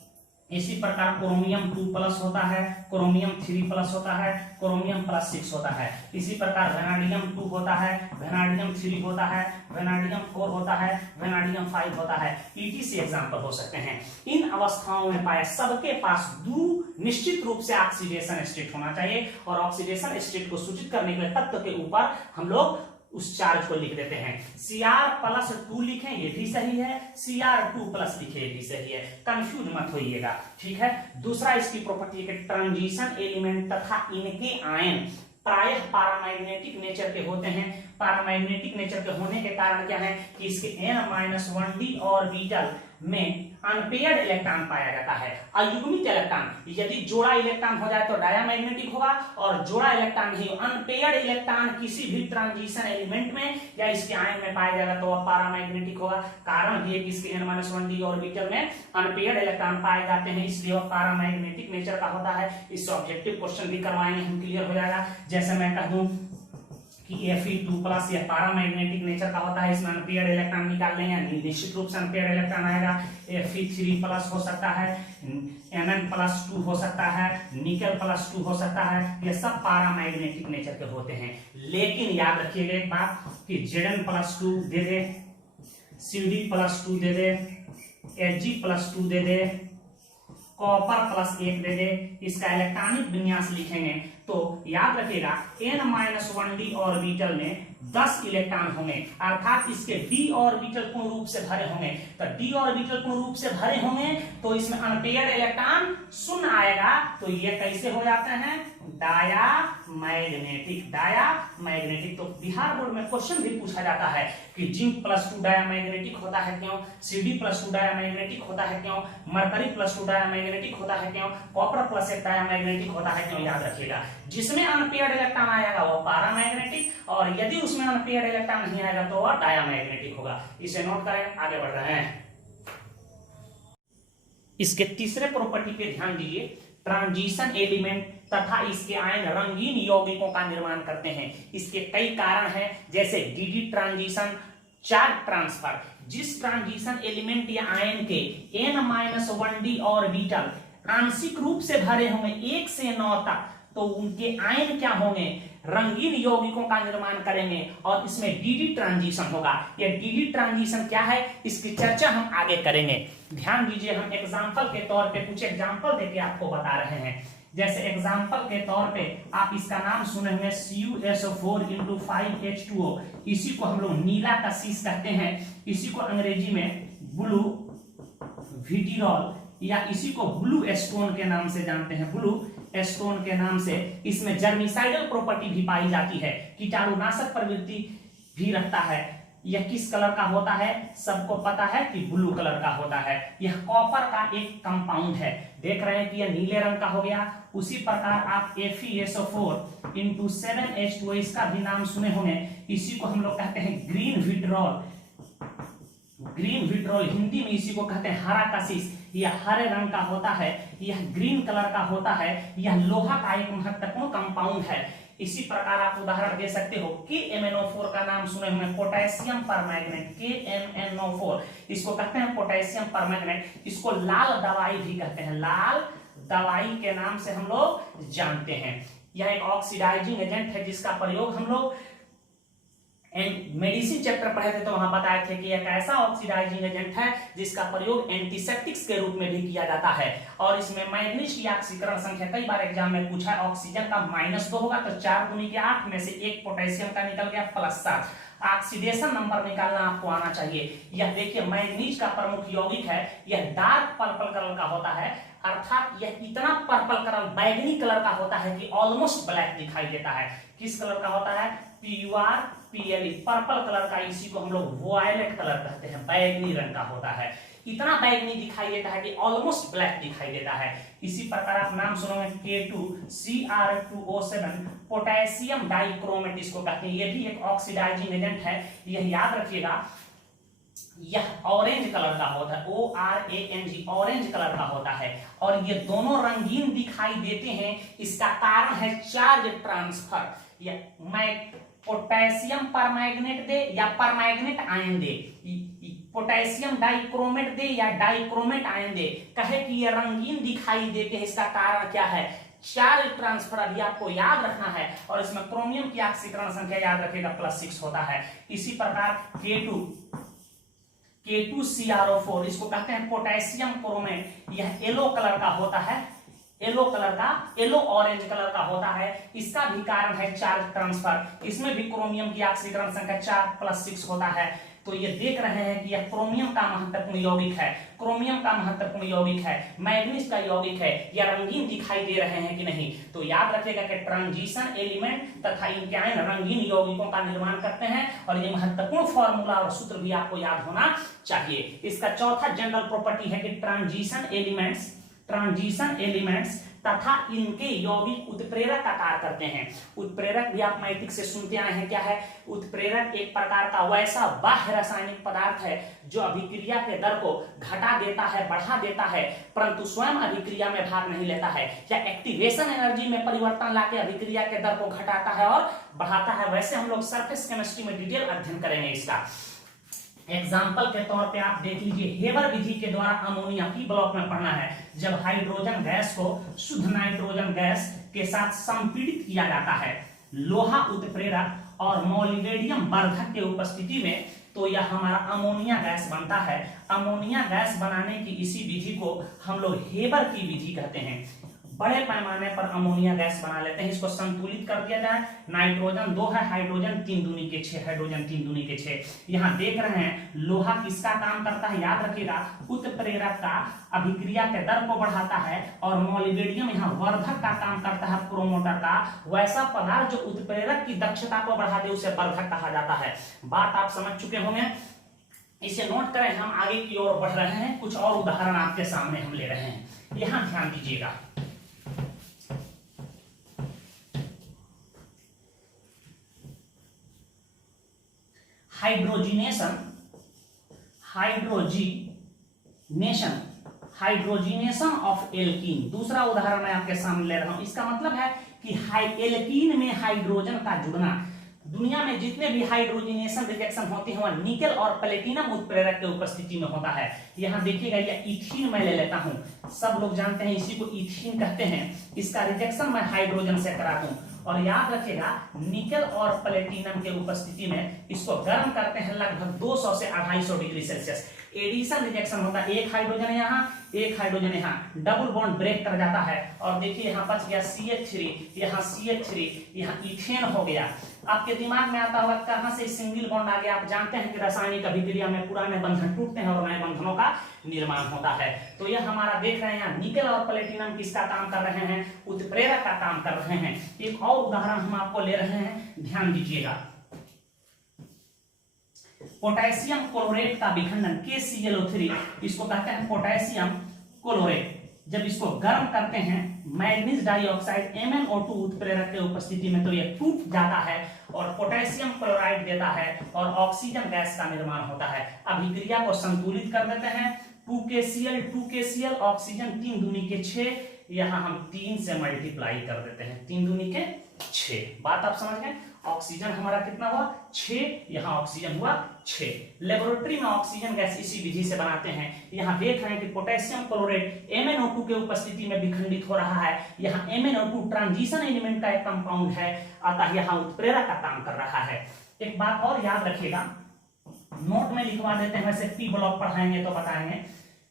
इसी प्रकार क्रोमियम 2+ होता है, क्रोमियम 3+ होता है, क्रोमियम +6 होता है। इसी प्रकार वेनाडियम 2 होता है, वेनाडियम 3 होता है, वेनाडियम 4 होता है, वेनाडियम 5 होता है। ETC एग्जाम्पल हो सकते हैं। इन अवस्थाओं में पाया सबके पास 2 निश्चित रूप से ऑक्सीडेशन स्टेट होना चाहिए, और ऑक्सीडेशन स्टेट को सूचित करने के तत्व के ऊपर हम लोग उस चार्ज को लिख देते हैं। Cr+2 लिखें, ये भी सही है, Cr2+ लिखे, ये भी सही है, कंफ्यूज मत होइएगा। ठीक है। दूसरा इसकी प्रॉपर्टी है कि ट्रांजिशन एलिमेंट तथा इनके आयन प्रायः पैरामैग्नेटिक नेचर के होते हैं। पैरामैग्नेटिक नेचर के होने के कारण क्या है कि इसके n-1d ऑर्बिटल में अनपेयर्ड इलेक्ट्रॉन पाया जाता है। अयुग्मित इलेक्ट्रॉन, यदि जोड़ा इलेक्ट्रॉन हो जाए तो डायमैग्नेटिक होगा, और जोड़ा इलेक्ट्रॉन नहीं, अनपेयर्ड इलेक्ट्रॉन किसी भी ट्रांजिशन एलिमेंट में या इसके आयन में पाया जाएगा तो वह पैरामैग्नेटिक होगा। कारण भी है कि इसके n-1d ऑर्बिटल में अनपेयर्ड इलेक्ट्रॉन पाए जाते हैं, इसलिए वह पैरामैग्नेटिक नेचर का होता है। इससे ऑब्जेक्टिव क्वेश्चन भी करवाएंगे हम, क्लियर हो जाएगा। जैसे मैं कह दूं कि Fe2+ यह पैरामैग्नेटिक नेचर का होता है, इसमें अनपेयर्ड इलेक्ट्रॉन निकाल लेंगे, निश्चित रूप से अनपेयर्ड इलेक्ट्रॉन आएगा। Fe3+ हो सकता है, Mn+2 हो सकता है, निकल +2 हो सकता है, ये सब पैरामैग्नेटिक नेचर के होते हैं। लेकिन याद रखिएगा एक बात कि Zn+2 दे दे, Cd+2 दे दे, Hg+2 दे दे, कॉपर+1 दे दे, इसका इलेक्ट्रॉनिक विन्यास लिखेंगे तो याद रखिएगा n-1d ऑर्बिटल में 10 इलेक्ट्रॉन होंगे, अर्थात इसके d ऑर्बिटल पूर्ण रूप से भरे होंगे। तो d ऑर्बिटल पूर्ण रूप से भरे होंगे तो इसमें अनपेयर्ड इलेक्ट्रॉन शून्य आएगा, तो ये कैसे हो जाते हैं, डायामैग्नेटिक। डायामैग्नेटिक। तो बिहार बोर्ड में क्वेश्चन भी पूछा जाता है कि Zn+2 डायामैग्नेटिक होता है क्यों, Cd+2 डायामैग्नेटिक होता है क्यों, मरकरी+2 डायामैग्नेटिक होता है क्यों, कॉपर+1 डायामैग्नेटिक होता है क्यों। याद रखिएगा, जिसमें अनपेयर्ड इलेक्ट्रॉन आएगा वो पैरामैग्नेटिक, और यदि उसमें अनपेयर्ड इलेक्ट्रॉन नहीं आएगा तो वह डायामैग्नेटिक होगा। इसे नोट करें, आगे बढ़ रहे हैं। इसके तीसरे प्रॉपर्टी पे ध्यान दीजिए, ट्रांजिशन एलिमेंट तथा इसके आयन रंगीन यौगिकों का निर्माण करते हैं। इसके कई कारण हैं, जैसे डी ट्रांजिशन, चार्ज ट्रांसफर। जिस ट्रांजिशन एलिमेंट या आयन के n-1d ऑर्बिटल आंशिक रूप से भरे होंगे 1 से 9 तक, तो उनके आयन क्या होंगे, रंगीन यौगिकों का निर्माण करेंगे और इसमें डी ट्रांजिशन होगा। यह डी ट्रांजिशन क्या है, इसकी चर्चा हम आगे करेंगे। ध्यान दीजिए, हम एग्जांपल के तौर पे कुछ एग्जांपल देके आपको बता रहे हैं। जैसे एग्जांपल के तौर पे आप इसका नाम सुने होंगे CuSO4 × 5H2O। इसी को हम लोग नीला कशिश कहते हैं, इसी को अंग्रेजी में ब्लू विटिरॉल या इसी को ब्लू स्टोन के नाम से जानते हैं, ब्लू स्टोन के नाम से। इसमें जर्मिसाइडल प्रॉपर्टी भी पाई जाती है, कीटाणुनाशक प्रवृत्ति भी रखता है। यह किस कलर का होता है, सबको पता है कि ब्लू कलर का होता है। यह कॉपर का एक कंपाउंड है, देख रहे हैं कि यह नीले रंग का हो गया। उसी प्रकार आप FeSO4 × 7H2O इसका भी नाम सुने होंगे, इसी को हम लोग कहते हैं green vitriol. Green vitriol Hindi में इसी को कहते हैं हरा कशिश। यह हरे रंग का होता है, यह ग्रीन कलर का होता है। यह लोहा का एक महत्वपूर्ण कंपाउंड है। इसी प्रकार आप उदाहरण दे सकते हो, KMnO4 का नाम सुने होंगे, पोटेशियम परमैंगनेट, KMnO4 इसको कहते हैं पोटेशियम परमैंगनेट। इसको लाल दवाई भी कहते हैं, लाल दवाई के नाम से हम लोग जानते हैं। यह एक ऑक्सीडाइजिंग एजेंट है जिसका प्रयोग हम लोग मेडिसिन चैप्टर पढ़े थे तो वहां बताए थे कि एक ऐसा ऑक्सीडाइजिंग एजेंट है जिसका प्रयोग एंटीसेप्टिक्स के रूप में भी किया जाता है। और इसमें मैग्नीज की ऑक्सीकरण संख्या कई बार एग्जाम में पूछा है। ऑक्सीजन का -2 होगा तो 4 दूनी के 8 में से 1 पोटेशियम का निकल गया +7। ऑक्सीडेशन नंबर निकालना आपको आना चाहिए। यह देखिए मैग्नीज का प्रमुख यौगिक है, यह डार्क पर्पल कलर का होता है, अर्थात यह इतना पर्पल कलर बैगनी कलर का होता है कि ऑलमोस्ट ब्लैक दिखाई देता है। किस कलर का होता है, PURPLE पर्पल कलर का। इसी को हम लोग वॉयलेट कलर कहते हैं, बैगनी रंग का होता है। इतना बैगनी दिखाई देता है कि ऑलमोस्ट ब्लैक दिखाई देता है। इसी प्रकार आप नाम सुनोगे K2Cr2O7 पोटेशियम डाइक्रोमेट इसको कहते हैं। यह भी एक ऑक्सीडाइजिंग एजेंट है, यह याद रखिएगा। यह ऑरेंज कलर का होता है, ORANG ऑरेंज कलर का होता है। और ये दोनों रंगीन दिखाई देते हैं, इसका कारण है चार्ज ट्रांसफर। या मैं पोटेशियम परमैंगनेट दे या परमैंगनेट आयन दे, पोटेशियम डाइक्रोमेट दे या डाइक्रोमेट आयन दे, कहे कि ये रंगीन दिखाई देते हैं, इसका कारण क्या है, चार्ज ट्रांसफर। अभी आपको याद रखना है। और इसमें क्रोमियम की ऑक्सीकरण संख्या याद रखिएगा +6 होता है। इसी प्रकार K2CrO4 इसको कहते हैं पोटेशियम क्रोमेट। यह येलो कलर का होता है, येलो ऑरेंज कलर का होता है। इसका भी कारण है चार्ज ट्रांसफर। इसमें भी क्रोमियम की ऑक्सीकरण संख्या 4+6 होता है। तो ये देख रहे हैं कि यह क्रोमियम का महत्वपूर्ण यौगिक है, क्रोमियम का महत्वपूर्ण यौगिक है, मैग्नीज का यौगिक है। यह रंगीन दिखाई दे रहे हैं कि नहीं, तो याद रखिएगा कि ट्रांजिशन एलिमेंट तथा इनके आयन रंगीन यौगिकों का निर्माण करते हैं। और ये महत्वपूर्ण फॉर्मूला और सूत्र भी आपको याद होना चाहिए। इसका चौथा जनरल प्रॉपर्टी है कि ट्रांजिशन एलिमेंट्स तथा इनके यौगिक उत्प्रेरक का कार्य करते हैं। उत्प्रेरक भी आप मैट्रिक से सुनते आए हैं, क्या है उत्प्रेरक, एक प्रकार का वैसा बाह्य रासायनिक पदार्थ है जो अभिक्रिया के दर को घटा देता है, बढ़ा देता है, परंतु स्वयं अभिक्रिया में भाग नहीं लेता है, या एक्टिवेशन एनर्जी में परिवर्तन लाके अभिक्रिया के दर को घटाता है और बढ़ाता है। वैसे हम लोग सरफेस केमिस्ट्री में डिटेल अध्ययन करेंगे इसका। एग्जाम्पल के तौर पे आप देख लीजिए, हेबर विधि के द्वारा अमोनिया की ब्लॉक में पढ़ना है। जब हाइड्रोजन गैस को शुद्ध नाइट्रोजन गैस के साथ संपीड़ित किया जाता है लोहा उत्प्रेरक और मोलिबेडियम वर्धक के उपस्थिति में, तो यह हमारा अमोनिया गैस बनता है। अमोनिया गैस बनाने की इसी विधि को हम लोग हेबर की विधि कहते हैं। बड़े पैमाने पर अमोनिया गैस बना लेते हैं, इसको संतुलित कर दिया जाए। नाइट्रोजन 2 है, हाइड्रोजन 3 दूनी के 6, हाइड्रोजन 3 दूनी के 6। यहाँ देख रहे हैं लोहा किसका काम करता है, याद रखिएगा उत्प्रेरक का, अभिक्रिया के दर को बढ़ाता है। और मोलिबेडियम यहाँ वर्धक का काम करता है, प्रोमोटर का। वैसा पदार्थ जो उत्प्रेरक की दक्षता को बढ़ा दे उसे वर्धक कहा जाता है। बात आप समझ चुके होंगे, इसे नोट करें। हम आगे की ओर बढ़ रहे हैं, कुछ और उदाहरण आपके सामने हम ले रहे हैं, यहाँ ध्यान दीजिएगा। Hydrogenation of alkene. दूसरा उदाहरण मैं आपके सामने ले रहा हूं। इसका मतलब है कि एल्कीन में हाइड्रोजन का जुड़ना। दुनिया में जितने भी हाइड्रोजिनेशन रिएक्शन होते हैं वह निकेल और प्लेटिनम उत्प्रेरक के उपस्थिति में होता है। यहां देखिएगा, ये इथीन मैं ले लेता हूं, सब लोग जानते हैं इसी को इथीन कहते हैं। इसका रिजेक्शन मैं हाइड्रोजन से कराता हूं और याद रखिएगा निकेल और प्लेटिनम के उपस्थिति में इसको गर्म करते हैं लगभग 200 से 250 डिग्री सेल्सियस। एडिशन रिजेक्शन होता है, एक हाइड्रोजन यहाँ एक हाइड्रोजन यहाँ, डबल बॉन्ड ब्रेक कर जाता है और देखिए यहाँ बच गया CH3, यहाँ CH3, यहाँ इथेन हो गया। आपके दिमाग में आता होगा कहां से सिंगल बॉन्ड आ गया। आप जानते हैं कि रासायनिक अभिक्रिया में पुराने बंधन टूटते हैं और नए बंधनों का निर्माण होता है। तो यह हमारा देख रहे हैं यहाँ निकेल और प्लेटिनम किसका काम कर रहे हैं, उत्प्रेरक का काम कर रहे हैं। एक और उदाहरण हम आपको ले रहे हैं, ध्यान दीजिएगा। पोटेशियम क्लोरेट का विखंडन KClO3, इसको कहते हैं पोटेशियम क्लोरेट। जब इसको गर्म करते हैं मैग्नीज डाइऑक्साइड MnO2 उत्प्रेरक के उपस्थिति में तो यह टूट जाता है और पोटेशियम क्लोराइड देता है और ऑक्सीजन गैस का निर्माण होता है। अभिक्रिया को संतुलित कर देते हैं। 2KCl ऑक्सीजन 3 दूनी के 6, यहां हम 3 से मल्टीप्लाई कर देते हैं, 3 दूनी के 6। बात आप समझ गए। ऑक्सीजन हमारा कितना हुआ 6, यहाँ ऑक्सीजन हुआ 6। लेबोरेटरी में ऑक्सीजन गैस इसी विधि से बनाते हैं। यहाँ देख रहे हैं कि पोटेशियम क्लोरेट MnO2 के उपस्थिति में विखंडित हो रहा है। यहाँ MnO2 ट्रांजिशन एलिमेंट का एक कंपाउंड है, अतः यहाँ उत्प्रेरक का काम कर रहा है। एक बात और याद रखिएगा, नोट में लिखवा देते हैं, वैसे P ब्लॉक पढ़ाएंगे तो बताएंगे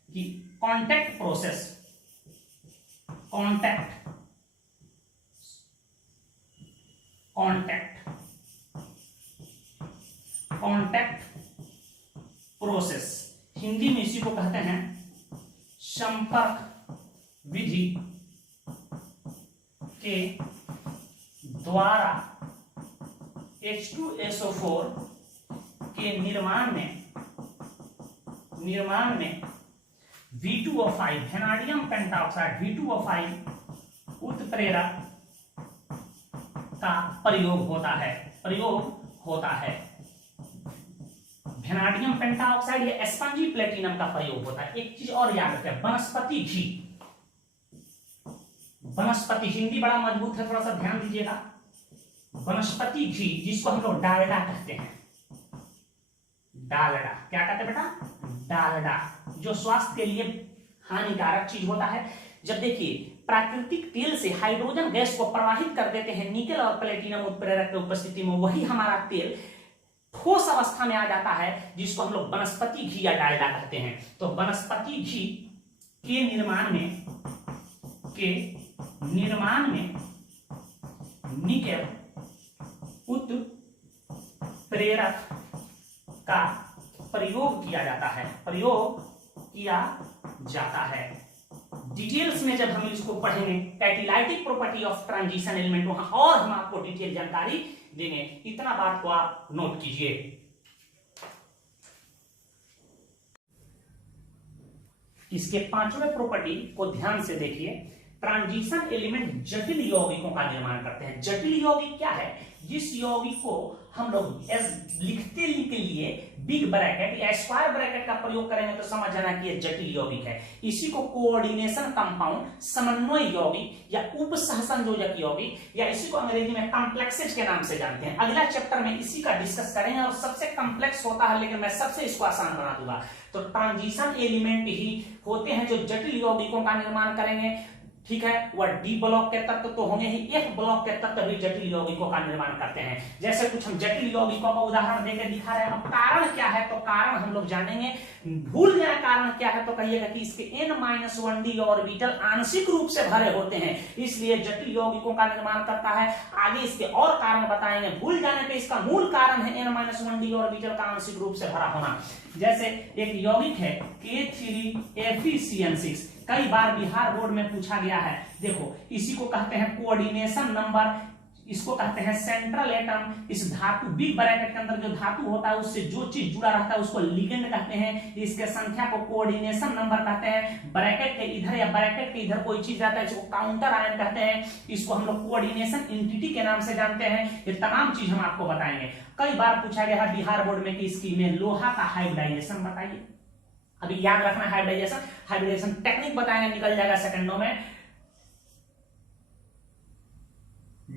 कि contact process, contact process, Hindi में इसी को कहते हैं संपर्क विधि के द्वारा H2SO4 के निर्माण में V2O5 वेनाडियम पेंटाऑक्साइड V2O5 उत्प्रेरक का प्रयोग होता है। वेनाडियम पेंटाऑक्साइड या स्पंजी प्लेटिनम का प्रयोग होता है। एक चीज और याद रखें, वनस्पति हिंदी बड़ा मजबूत है, थोड़ा सा ध्यान दीजिएगा। वनस्पति घी जिसको हम लोग डालडा कहते हैं, डालडा क्या कहते हैं बेटा, डालडा, जो स्वास्थ्य के लिए हानिकारक चीज होता है। जब देखिए प्राकृतिक तेल से हाइड्रोजन गैस को प्रवाहित कर देते हैं निकेल और प्लेटिनम उत्प्रेरक की उपस्थिति में, वही हमारा तेल ठोस अवस्था में आ जाता है जिसको हम लोग वनस्पति घी या डालडा कहते हैं। तो वनस्पति घी के निर्माण में निकेल उत्प्रेरक का प्रयोग किया जाता है। डिटेल्स में जब हम इसको पढ़ेंगे catalytic property of transition element, वहां और हम आपको डिटेल जानकारी देंगे। इतना बात को आप नोट कीजिए। इसके 5वें प्रॉपर्टी को ध्यान से देखिए। ट्रांजिशन एलिमेंट जटिल यौगिकों का निर्माण करते हैं। जटिल यौगिक क्या है, जिस यौगिक को हम लोग लिखते के लिए बिग ब्रैकेट या स्क्वायर ब्रैकेट का प्रयोग करेंगे तो समझ जाना कि यह जटिल यौगिक है। इसी को कोऑर्डिनेशन कंपाउंड, समन्वय यौगिक या उप सहसंयोजक यौगिक या इसी को अंग्रेजी में कॉम्प्लेक्सेज के नाम से जानते हैं। अगला चैप्टर में इसी का डिस्कस करेंगे और सबसे कॉम्प्लेक्स होता है, लेकिन मैं सबसे इसको आसान बना दूंगा। तो ट्रांजिशन एलिमेंट ही होते हैं जो जटिल यौगिकों का निर्माण करेंगे। ठीक है, वह डी ब्लॉक के तत्व तो होंगे ही, एफ ब्लॉक के तत्व भी जटिल यौगिकों का निर्माण करते हैं। जैसे कुछ हम जटिल यौगिकों का उदाहरण देकर दिखा रहे हैं। अब कारण क्या है, तो कारण हम लोग जानेंगे। भूल गया कारण क्या है तो कहिएगा कि इसके n-1d ऑर्बिटल आंशिक रूप से भरे होते हैं, इसलिए जटिल यौगिकों का निर्माण करता है। आगे इसके और कारण बताएंगे। भूल जाने पे इसका मूल कारण है n-1d ऑर्बिटल का आंशिक रूप से भरा होना। जैसे एक यौगिक है K3FeCN6, कई बार बिहार बोर्ड में पूछा गया है। देखो इसी को कहते हैं कोऑर्डिनेशन नंबर, इसको कहते हैं सेंट्रल एटम। इस धातु बिग ब्रैकेट के अंदर जो धातु होता है उससे जो चीज जुड़ा रहता है उसको लिगेंड कहते हैं। इसके संख्या को कोऑर्डिनेशन नंबर कहते हैं। ब्रैकेट के इधर या ब्रैकेट के इधर कोई चीज रहता है इसको काउंटर आयन कहते हैं। इसको हम लोग कोऑर्डिनेशन एंटिटी के नाम से जानते हैं। ये तमाम चीज हम आपको बताएंगे। कई बार पूछा गया है बिहार बोर्ड में कि इसकी में लोहा का हाइब्रिडाइजेशन बताइए। अभी याद रखना हाइब्रिडाइजेशन टेक्निक बताएंगे, निकल जाएगा सेकंडों में।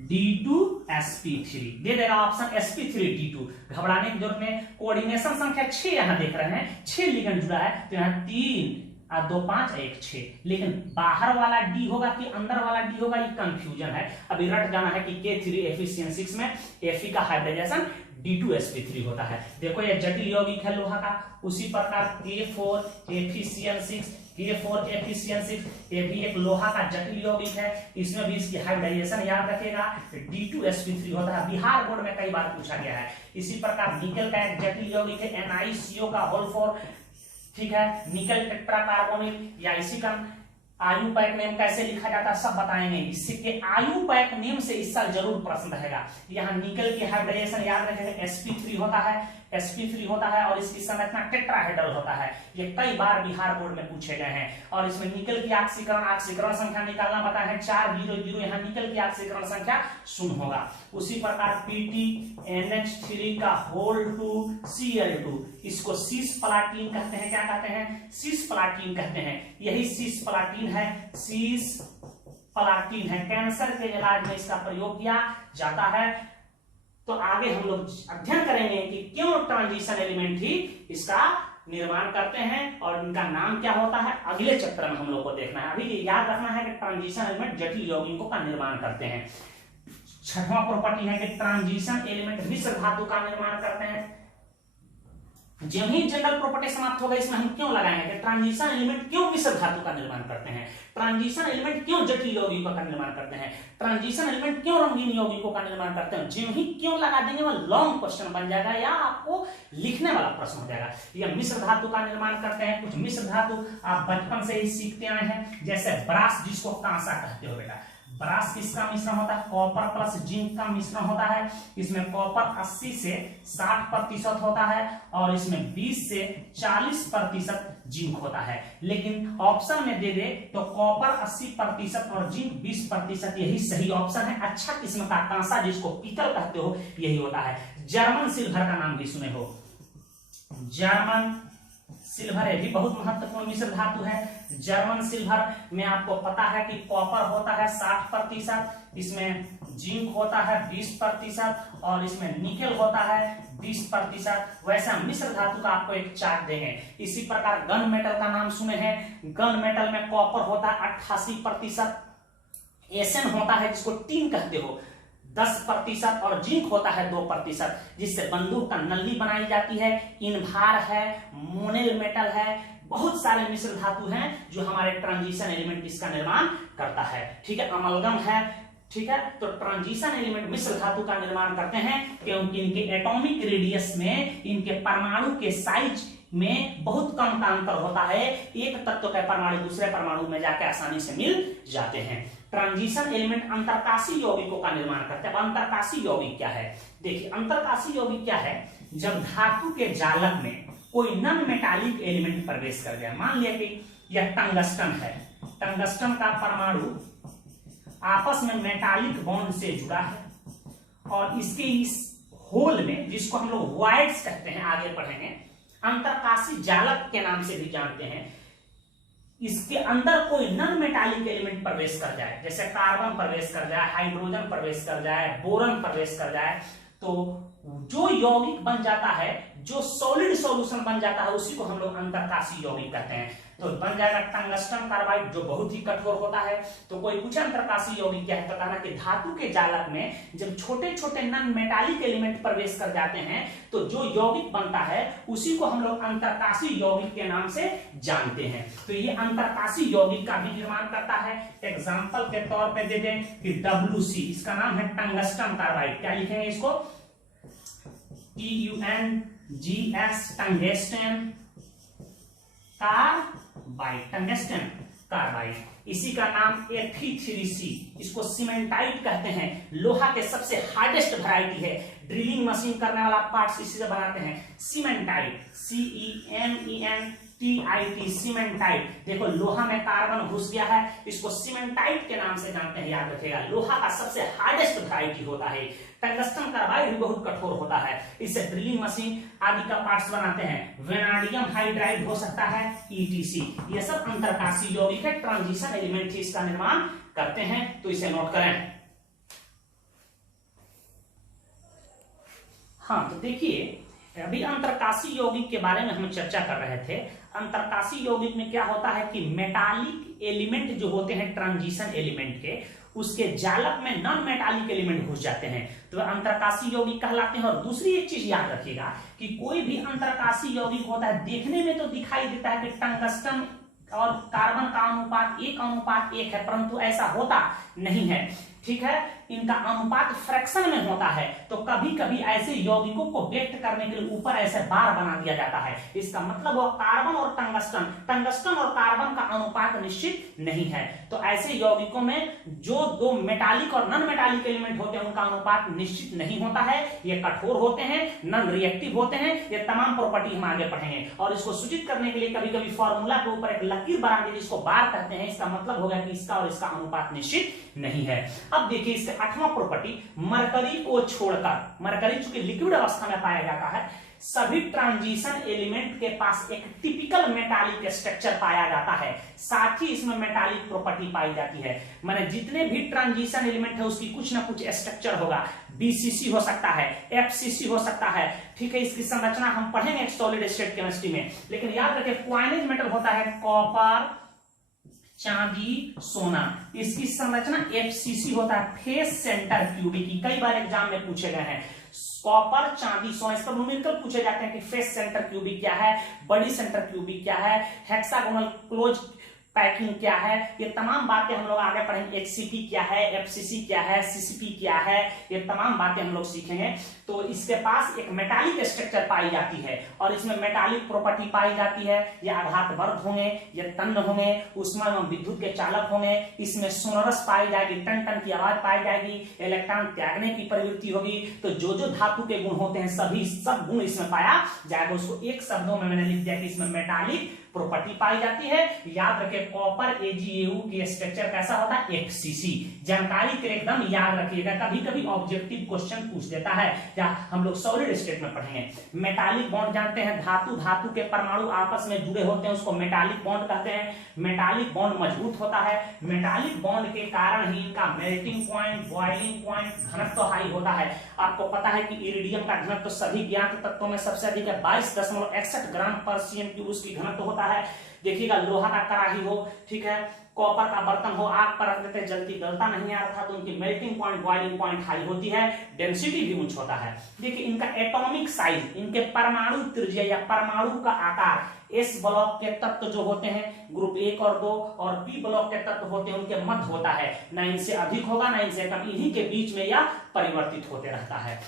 D2sp3 दे देगा ऑप्शन sp3D2। घबराने की जरूरत नहीं। कोऑर्डिनेशन संख्या 6 यहां देख रहे हैं, 6 लिगेंड जुड़ा है, तो यहां 3 2 5 1 6, लेकिन बाहर वाला डी होगा कि अंदर वाला डी होगा, ये कंफ्यूजन है। अभी रट जाना है कि K3 Fe6 में Fe का हाइब्रिडाइजेशन D2sp3 होता है। देखो ये जटिल यौगिक है लोहा का, उसी प्रकार K4 Fe6 K4 Fe6 ये भी एक लोहा का जटिल यौगिक है, इसमें भी इसकी हाइब्रिडाइजेशन याद रखेगा D2sp3 होता है। बिहार बोर्ड में कई बार पूछा गया है। इसी प्रकार निकल का एक जटिल यौगिक है NiCO का होल 4, ठीक है, निकल टेट्राकार्बोनेट, या इसी का आयुपैक नेम कैसे लिखा जाता है सब बताएंगे। इससे के आयुपैक नेम से इस साल जरूर प्रश्न रहेगा। यहाँ निकल की हाइब्रिडाइजेशन याद रखेंगे sp3 होता है, sp3 होता है, और इसकी संरचना टेट्राहेड्रल होता है। ये कई बार बिहार बोर्ड में पूछे गए हैं। और इसमें निकल की ऑक्सीकरण संख्या निकालना पता है 400, यहाँ निकल की ऑक्सीकरण संख्या 0 होगा। उसी प्रकार PTNH3 का होल 2 Cl2, इसको सिस्प्लाटिन कहते हैं। क्या कहते हैं? सिस्प्लाटिन कहते हैं। यही सिस्प्लाटिन है, सिस्प्लाटिन है। कैंसर के इलाज में इसका प्रयोग किया जाता है। तो आगे हम लोग अध्ययन करेंगे कि क्यों ट्रांजिशन एलिमेंट ही इसका निर्माण करते हैं और इनका नाम क्या होता है, अगले चैप्टर में हम लोग को देखना है। अभी याद रखना है कि ट्रांजिशन एलिमेंट जटिल यौगिकों का निर्माण करते हैं। छठवां प्रॉपर्टी है कि ट्रांजिशन एलिमेंट मिश्र धातु का निर्माण करते हैं। जब ही जनरल प्रॉपर्टी समाप्त होगा, इसमें हम क्यों लगाएंगे कि ट्रांजिशन एलिमेंट क्यों मिश्र धातु का निर्माण करते हैं, ट्रांजिशन एलिमेंट क्यों जटिल यौगिकों का निर्माण करते हैं, ट्रांजिशन एलिमेंट क्यों रंगीन यौगिकों का निर्माण करते हैं। जो ही क्यों लगा देंगे वो लॉन्ग क्वेश्चन बन जाएगा या आपको लिखने वाला प्रश्न हो जाएगा। ये मिश्र धातु का निर्माण करते हैं। कुछ मिश्र धातु आप बचपन से ही सीखते आए हैं, जैसे ब्रास, जिसको कांसा कहते हो बेटा। ब्रास किसका मिश्रण होता है? कॉपर प्लस जिंक का मिश्रण होता है। इसमें कॉपर 80 से 60% होता है और इसमें 20 से 40% जिंक होता है। लेकिन ऑप्शन में दे दे तो कॉपर 80% और जिंक 20%, यही सही ऑप्शन है। अच्छा किस्म का कांसा, जिसको पीतल कहते हो, यही होता है। जर्मन सिल्वर का नाम भी सुने हो, जर्मन सिल्वर, भी बहुत महत्वपूर्ण मिश्र धातु है। जर्मन सिल्वर में आपको पता है कि कॉपर होता है 60%, इसमें जिंक होता है 20% और इसमें निकेल होता है 20%। वैसा मिश्र धातु का आपको एक चार्ट देंगे। इसी प्रकार गन मेटल का नाम सुने हैं। गन मेटल में कॉपर होता है 88%, एसन होता है जिसको टीन कहते हो 10% और जिंक होता है 2%, जिससे बंदूक का नली बनाई जाती है। इनभार है, मोनेल मेटल है, बहुत सारे मिश्र धातु हैं जो हमारे ट्रांजिशन एलिमेंट इसका निर्माण करता है। ठीक है, अमलगम है। ठीक है, तो ट्रांजिशन एलिमेंट मिश्र धातु का निर्माण करते हैं क्योंकि इनके एटॉमिक रेडियस में, इनके परमाणु के साइज में बहुत कम का अंतर होता है। एक तत्व के परमाणु दूसरे परमाणु में जाकर आसानी से मिल जाते हैं। ट्रांजिशन एलिमेंट अंतरकाशी यौगिकों का निर्माण करते हैं। अंतरकाशी यौगिक क्या है? देखिए, अंतरकाशी यौगिक क्या है? जब धातु के जालक में कोई नॉन मेटालिक एलिमेंट प्रवेश कर गया, मान लिया कि यह टंगस्टन है, टंगस्टन का परमाणु आपस में मेटालिक बॉन्ड से जुड़ा है और इसके इस होल में, जिसको हम लोग वॉइड्स कहते हैं, आगे पढ़ेंगे, अंतरकाशी जालक के नाम से भी जानते हैं, इसके अंदर कोई नॉन मेटालिक एलिमेंट प्रवेश कर जाए, जैसे कार्बन प्रवेश कर जाए, हाइड्रोजन प्रवेश कर जाए, बोरन प्रवेश कर जाए, तो जो यौगिक बन जाता है, जो सॉलिड सॉल्यूशन बन जाता है, उसी को हम लोग अंतरकाशी यौगिक कहते हैं। तो बन जाएगा टंगस्टन कार्बाइड, जो बहुत ही कठोर होता है। तो कोई पूछे अंतरकाशी यौगिक क्या है, तो कहना कि धातु के जालक में जब छोटे छोटे नॉन मेटालिक एलिमेंट प्रवेश कर जाते हैं, तो जो यौगिक बनता है उसी को हम लोग अंतरकाशी यौगिक के नाम से जानते हैं। तो ये अंतरकाशी यौगिक का भी निर्माण करता है। एग्जाम्पल के तौर पर दे दें कि WC, इसका नाम है टंगस्टन कार्बाइड। क्या लिखेंगे इसको? TUNGS, tungsten carbide, tungsten carbide. इसी का नाम Fe3C, इसको सीमेंटाइट कहते हैं। लोहा के सबसे हार्डेस्ट वैरायटी है। ड्रिलिंग मशीन करने वाला पार्ट्स इसी से बनाते हैं। Cementite, TIT cementite. देखो लोहा में कार्बन घुस गया है, इसको सीमेंटाइट के नाम से जानते हैं, याद रखिएगा। लोहा का सबसे हार्डेस्ट वैरायटी होता है। टंगस्टन कार्बाइड भी बहुत कठोर होता है, इससे ड्रिलिंग मशीन आदि का पार्ट्स बनाते हैं। वेनाडियम हाइड्राइड हो सकता है, ETC। ये सब अंतरकाशीय यौगिक है, ट्रांजिशन एलिमेंट ही इसका निर्माण करते हैं, तो इसे नोट करें। हाँ, तो देखिए अभी अंतरकाशीय यौगिक के बारे में हम चर्चा कर रहे थे। अंतरकाशीय यौगिक में क्या होता है कि मेटालिक एलिमेंट जो होते हैं ट्रांजिशन एलिमेंट के, उसके जालक में नॉन मेटालिक एलिमेंट घुस जाते हैं, तो अंतरकाशीय यौगिक कहलाते हैं। और दूसरी एक चीज याद रखिएगा कि कोई भी अंतरकाशीय यौगिक होता है, देखने में तो दिखाई देता है कि टंगस्टन और कार्बन का अनुपात 1:1 है, परंतु ऐसा होता नहीं है, ठीक है। इनका अनुपात फ्रैक्शन में होता है, तो कभी कभी ऐसे यौगिकों को व्यक्त करने के लिए ऊपर ऐसे बार बना दिया जाता है। इसका मतलब वो कार्बन और टंगस्टन और कार्बन का अनुपात निश्चित नहीं है। तो ऐसे यौगिकों में जो दो मेटालिक और नॉन मेटालिक एलिमेंट होते हैं, उनका अनुपात निश्चित नहीं होता है। ये कठोर होते हैं, नॉन रिएक्टिव होते हैं। ये तमाम प्रॉपर्टी हम आगे पढ़ेंगे, और इसको सूचित करने के लिए कभी कभी फॉर्मूला के ऊपर एक लकीर बना दी, जिसको बार कहते हैं। इसका मतलब होगा कि इसका और इसका अनुपात निश्चित नहीं है। अब देखिए इससे 8वां प्रॉपर्टी, मरकरी को छोड़कर, मरकरी चूंकि लिक्विड अवस्था में पाया जाता है, सभी ट्रांजिशन एलिमेंट के पास एक टिपिकल मेटालिक स्ट्रक्चर पाया जाता है, साथ ही इसमें मेटालिक प्रॉपर्टी पाई जाती है। माने जितने भी ट्रांजिशन एलिमेंट है उसकी कुछ ना कुछ स्ट्रक्चर होगा। BCC हो सकता है, FCC हो सकता है, ठीक है। इसकी संरचना हम पढ़ेंगे सॉलिड स्टेट केमिस्ट्री में, लेकिन याद रखें क्वाइनेज मेटल होता है कॉपर, चांदी, सोना। इसकी संरचना FCC होता है, फेस सेंटर क्यूबिक। कई बार एग्जाम में पूछे गए हैं कॉपर, चांदी, सोना, इस पर न्यूमेरिकल पूछे जाते हैं कि फेस सेंटर क्यूबिक क्या है, बॉडी सेंटर क्यूबिक क्या है, हेक्सागोनल क्लोज पैकिंग क्या है। ये तमाम बातें हम लोग आगे पढ़ेंगे। HCP क्या है, FCC क्या है, CCP क्या है, ये तमाम बातें हम लोग सीखेंगे। तो इसके पास एक मेटालिक स्ट्रक्चर पाई जाती है, और इसमें मेटालिक प्रॉपर्टी पाई जाती है। ये आघात वर्ध होंगे, ये तन्य होंगे, उष्मा एवं विद्युत के चालक होंगे। इसमें सोनरस पाई जाएगी, टन टन की आवाज पाई जाएगी, इलेक्ट्रॉन त्यागने की प्रवृत्ति होगी। तो जो जो धातु के गुण होते हैं, सभी सब गुण इसमें पाया जाएगा। उसको एक शब्दों में मैंने लिख दिया कि इसमें मेटालिक प्रॉपर्टी पाई जाती है। याद रखें कॉपर AgAu की स्ट्रक्चर कैसा होता है, FCC। जानकारी के एकदम याद रखिएगा, कभी कभी ऑब्जेक्टिव क्वेश्चन पूछ देता है, या हम लोग सॉलिड स्टेट में पढ़ेंगे। मेटालिक बॉन्ड जानते हैं, धातु के परमाणु आपस में जुड़े होते हैं, उसको मेटालिक बॉन्ड कहते हैं। मेटालिक बॉन्ड मजबूत होता है। मेटालिक बॉन्ड के कारण ही इनका मेल्टिंग पॉइंट, बॉइलिंग पॉइंट, घनत्व हाई होता है। आपको पता है कि इरिडियम का घनत्व सभी ज्ञात तत्वों में सबसे अधिक है, 22.61 ग्राम पर cm³ उसकी घनत्व होता है। देखिएगा लोहा का कड़ाही हो, ठीक है, कॉपर का बर्तन हो, आग पर रख देते जल्दी गलता नहीं आ रहा था, तो उनकी melting point, boiling point high होती है, डेंसिटी भी उच्च होता है। देखिए इनका एटॉमिक साइज, इनके परमाणु त्रिज्या या परमाणु का आकार, S ब्लॉक के तत्व जो होते हैं ग्रुप 1 और 2, और P ब्लॉक के तत्व होते हैं उनके मध्य होता है, ना इनसे अधिक होगा ना इनसे कम, इन्हीं के बीच में यह परिवर्तित होते रहता है।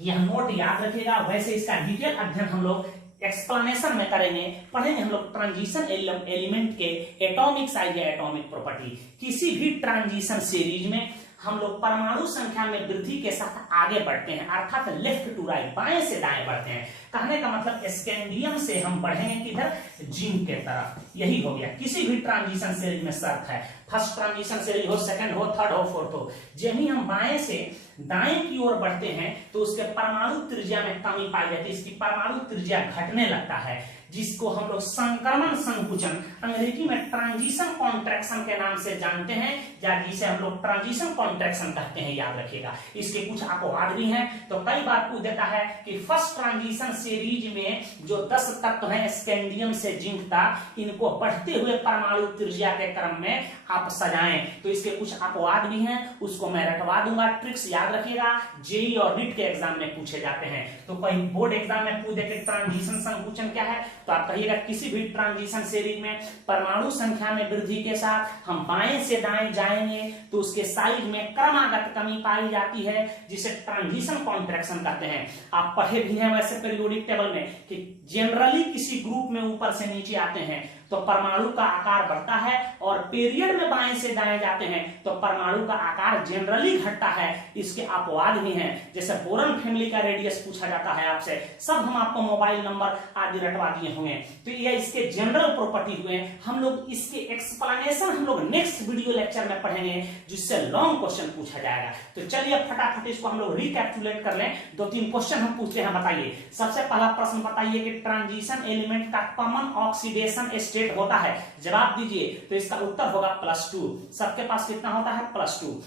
यह नोट याद रखिएगा। वैसे इसका डिटेल अध्ययन हम लोग एक्सप्लेनेशन में करेंगे, पढ़ेंगे हम लोग ट्रांजिशन एलिमेंट के एटॉमिक साइज या एटॉमिक प्रॉपर्टी। किसी भी ट्रांजिशन सीरीज में हम लोग परमाणु संख्या में वृद्धि के साथ आगे बढ़ते हैं, अर्थात लेफ्ट टू राइट, बाएं से दाएं बढ़ते हैं। कहने का मतलब स्कैंडियम से हम बढ़ेंगे किधर, जिंक के तरफ। यही हो गया किसी भी ट्रांजिशन सीरीज में शर्त है। फर्स्ट ट्रांजिशन सीरीज हो, सेकंड हो, थर्ड हो, फोर्थ हो, जब ही हम बाएं से दाएं की ओर बढ़ते हैं तो उसके परमाणु त्रिज्या में कमी पाई जाती है, इसकी परमाणु त्रिज्या घटने लगता है, जिसको हम लोग संक्रमण संकुचन, अंग्रेजी में ट्रांजिशन कॉन्ट्रैक्शन के नाम से जानते हैं, या जिसे हम लोग ट्रांजिशन कॉन्ट्रैक्शन कहते हैं, याद रखिएगा। इसके कुछ अपवाद भी हैं। तो कई बार पूछ देता है कि फर्स्ट ट्रांजिशन सीरीज में जो 10 तत्व हैं स्कैंडियम से जिंक तक, इनको बढ़ते हुए परमाणु त्रिज्या के क्रम में आप सजाएं, तो इसके कुछ अपवाद भी हैं, उसको मैं रटवा दूंगा। ट्रिक्स याद रखिएगा, जेई और नीट के एग्जाम में पूछे जाते हैं। तो कहीं बोर्ड एग्जाम में पूछ देते ट्रांजिशन संकुचन क्या है, तो आप कहिएगा किसी भी ट्रांजिशन सीरीज में परमाणु संख्या में वृद्धि के साथ हम बाएं से दाएं जाएंगे तो उसके साइज में क्रमागत कमी पाई जाती है, जिसे ट्रांजिशन कॉन्ट्रैक्शन कहते हैं। आप पढ़े भी हैं वैसे पीरियोडिक टेबल में कि जनरली किसी ग्रुप में ऊपर से नीचे आते हैं तो परमाणु का आकार बढ़ता है, और पीरियड में बाएं से दाएं जाते हैं तो परमाणु का आकार जनरली घटता है। इसके अपवाद भी हैं, जैसे बोरन फैमिली का रेडियस पूछा जाता है आपसे, सब हम आपको मोबाइल नंबर आदि रटवा दिए होंगे। तो ये इसके जनरल प्रॉपर्टी हुए। हम लोग इसके एक्सप्लेनेशन हम लोग नेक्स्ट वीडियो लेक्चर में पढ़ेंगे, जिससे लॉन्ग क्वेश्चन पूछा जाएगा। तो चलिए फटाफट इसको हम लोग रिकैप्चुलेट कर लें। 2-3 क्वेश्चन हम पूछते हैं, बताइए। सबसे पहला प्रश्न बताइए कि ट्रांजिशन एलिमेंट का कॉमन ऑक्सीडेशन स्टेट होता है, जवाब दीजिए। तो इसका उत्तर होगा +2। सबके पास कितना होता है? +2।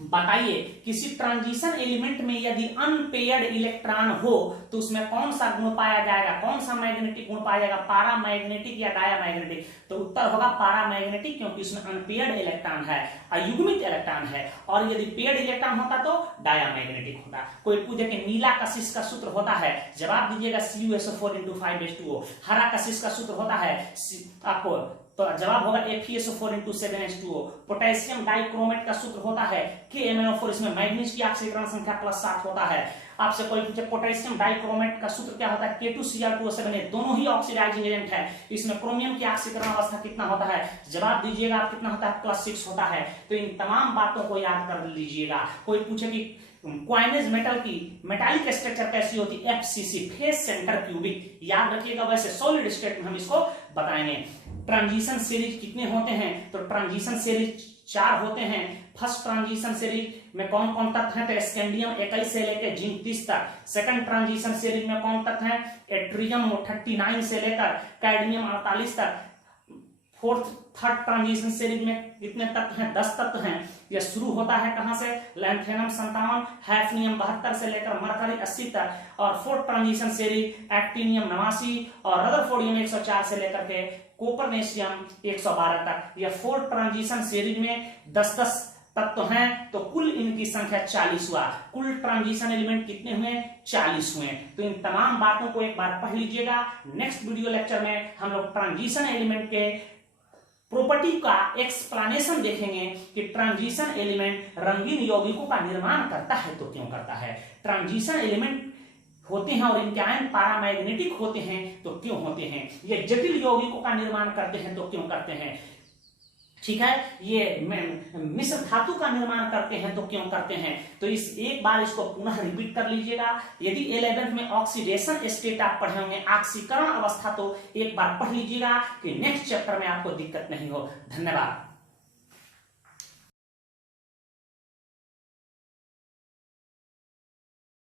बताइए किसी ट्रांजिशन एलिमेंट में यदि अनपेयर्ड इलेक्ट्रॉन हो तो उसमें कौन सा गुण पाया जाएगा, कौन सा मैग्नेटिक गुण पाया जाएगा, पारामैग्नेटिक या डायामैग्नेटिक? तो उत्तर होगा पारामैग्नेटिक, क्योंकि इसमें अनपेयर्ड इलेक्ट्रॉन है, अयुग्मित इलेक्ट्रॉन है। और यदि पेयर्ड इलेक्ट्रॉन होता तो डायामैग्नेटिक होता। कोई पूछे कि नीला कशिश का सूत्र होता है, जवाब दीजिएगा CuSO4 5H2O। हरा कशिश का सूत्र होता है आपको, तो जवाब होगा FeSO4 7H2O। पोटेशियम डाइक्रोमेट का सूत्र होता है KMnO4। इसमें मैग्नीज की ऑक्सीकरण संख्या +7 होता है। आपसे कोई पूछे पोटेशियम डाइक्रोमेट का सूत्र क्या होता है, K2Cr2O7। दोनों ही ऑक्सीडाइजिंग एजेंट है। इसमें क्रोमियम की ऑक्सीकरण अवस्था कितना होता है, जवाब दीजिएगा आप, कितना होता है, +6 होता है। तो इन तमाम बातों को याद कर लीजिएगा। कोई पूछे कि क्वाइनेज मेटल की मेटालिक स्ट्रक्चर कैसी होती है, FCC फेस सेंटर क्यूबिक, याद रखिएगा। वैसे सॉलिड स्टेट में हम इसको बताएंगे। ट्रांजिशन सीरीज कितने होते हैं, तो ट्रांजिशन सीरीज 4 होते हैं। फर्स्ट ट्रांजिशन सीरीज में कौन कौन तत्व हैं, तो स्कैंडियम 21 से लेकर जिंक 30 तक। सेकंड ट्रांजिशन सीरीज में कौन तत्व हैं, एट्रियम 39 से लेकर कैडमियम 48 तक। थर्ड ट्रांजिशन सीरीज में कितने तत्व हैं, 10 तत्व हैं। यह शुरू होता है कहां से, लैंथेनम 57, हैफनियम 72 से लेकर मरकरी 80 तक। और फोर्थ ट्रांजिशन सीरीज एक्टिनियम 89 और रदरफोर्डियम 104 से लेकर के कोपरनेशियम 112 तक। यह फोर्थ ट्रांजिशन सीरीज में 10-10 तत्व हैं, तो कुल इनकी संख्या 40 हुआ। कुल ट्रांजिशन एलिमेंट कितने हुए, 40 हुए। तो इन तमाम बातों को एक बार पढ़ लीजिएगा। नेक्स्ट वीडियो लेक्चर में हम लोग ट्रांजिशन एलिमेंट के प्रॉपर्टी का एक्सप्लेनेशन देखेंगे कि ट्रांजिशन एलिमेंट रंगीन यौगिकों का निर्माण करता है तो क्यों करता है, ट्रांजिशन एलिमेंट होते हैं और इनके आयन पारामैग्नेटिक होते हैं तो क्यों होते हैं, ये जटिल यौगिकों का निर्माण करते हैं तो क्यों करते हैं, ठीक है, ये मिश्र धातु का निर्माण करते हैं तो क्यों करते हैं। तो इस एक बार इसको पुनः रिपीट कर लीजिएगा। यदि 11th में ऑक्सीडेशन स्टेट आप पढ़े होंगे, ऑक्सीकरण अवस्था, तो एक बार पढ़ लीजिएगा कि नेक्स्ट चैप्टर में आपको दिक्कत नहीं हो। धन्यवाद।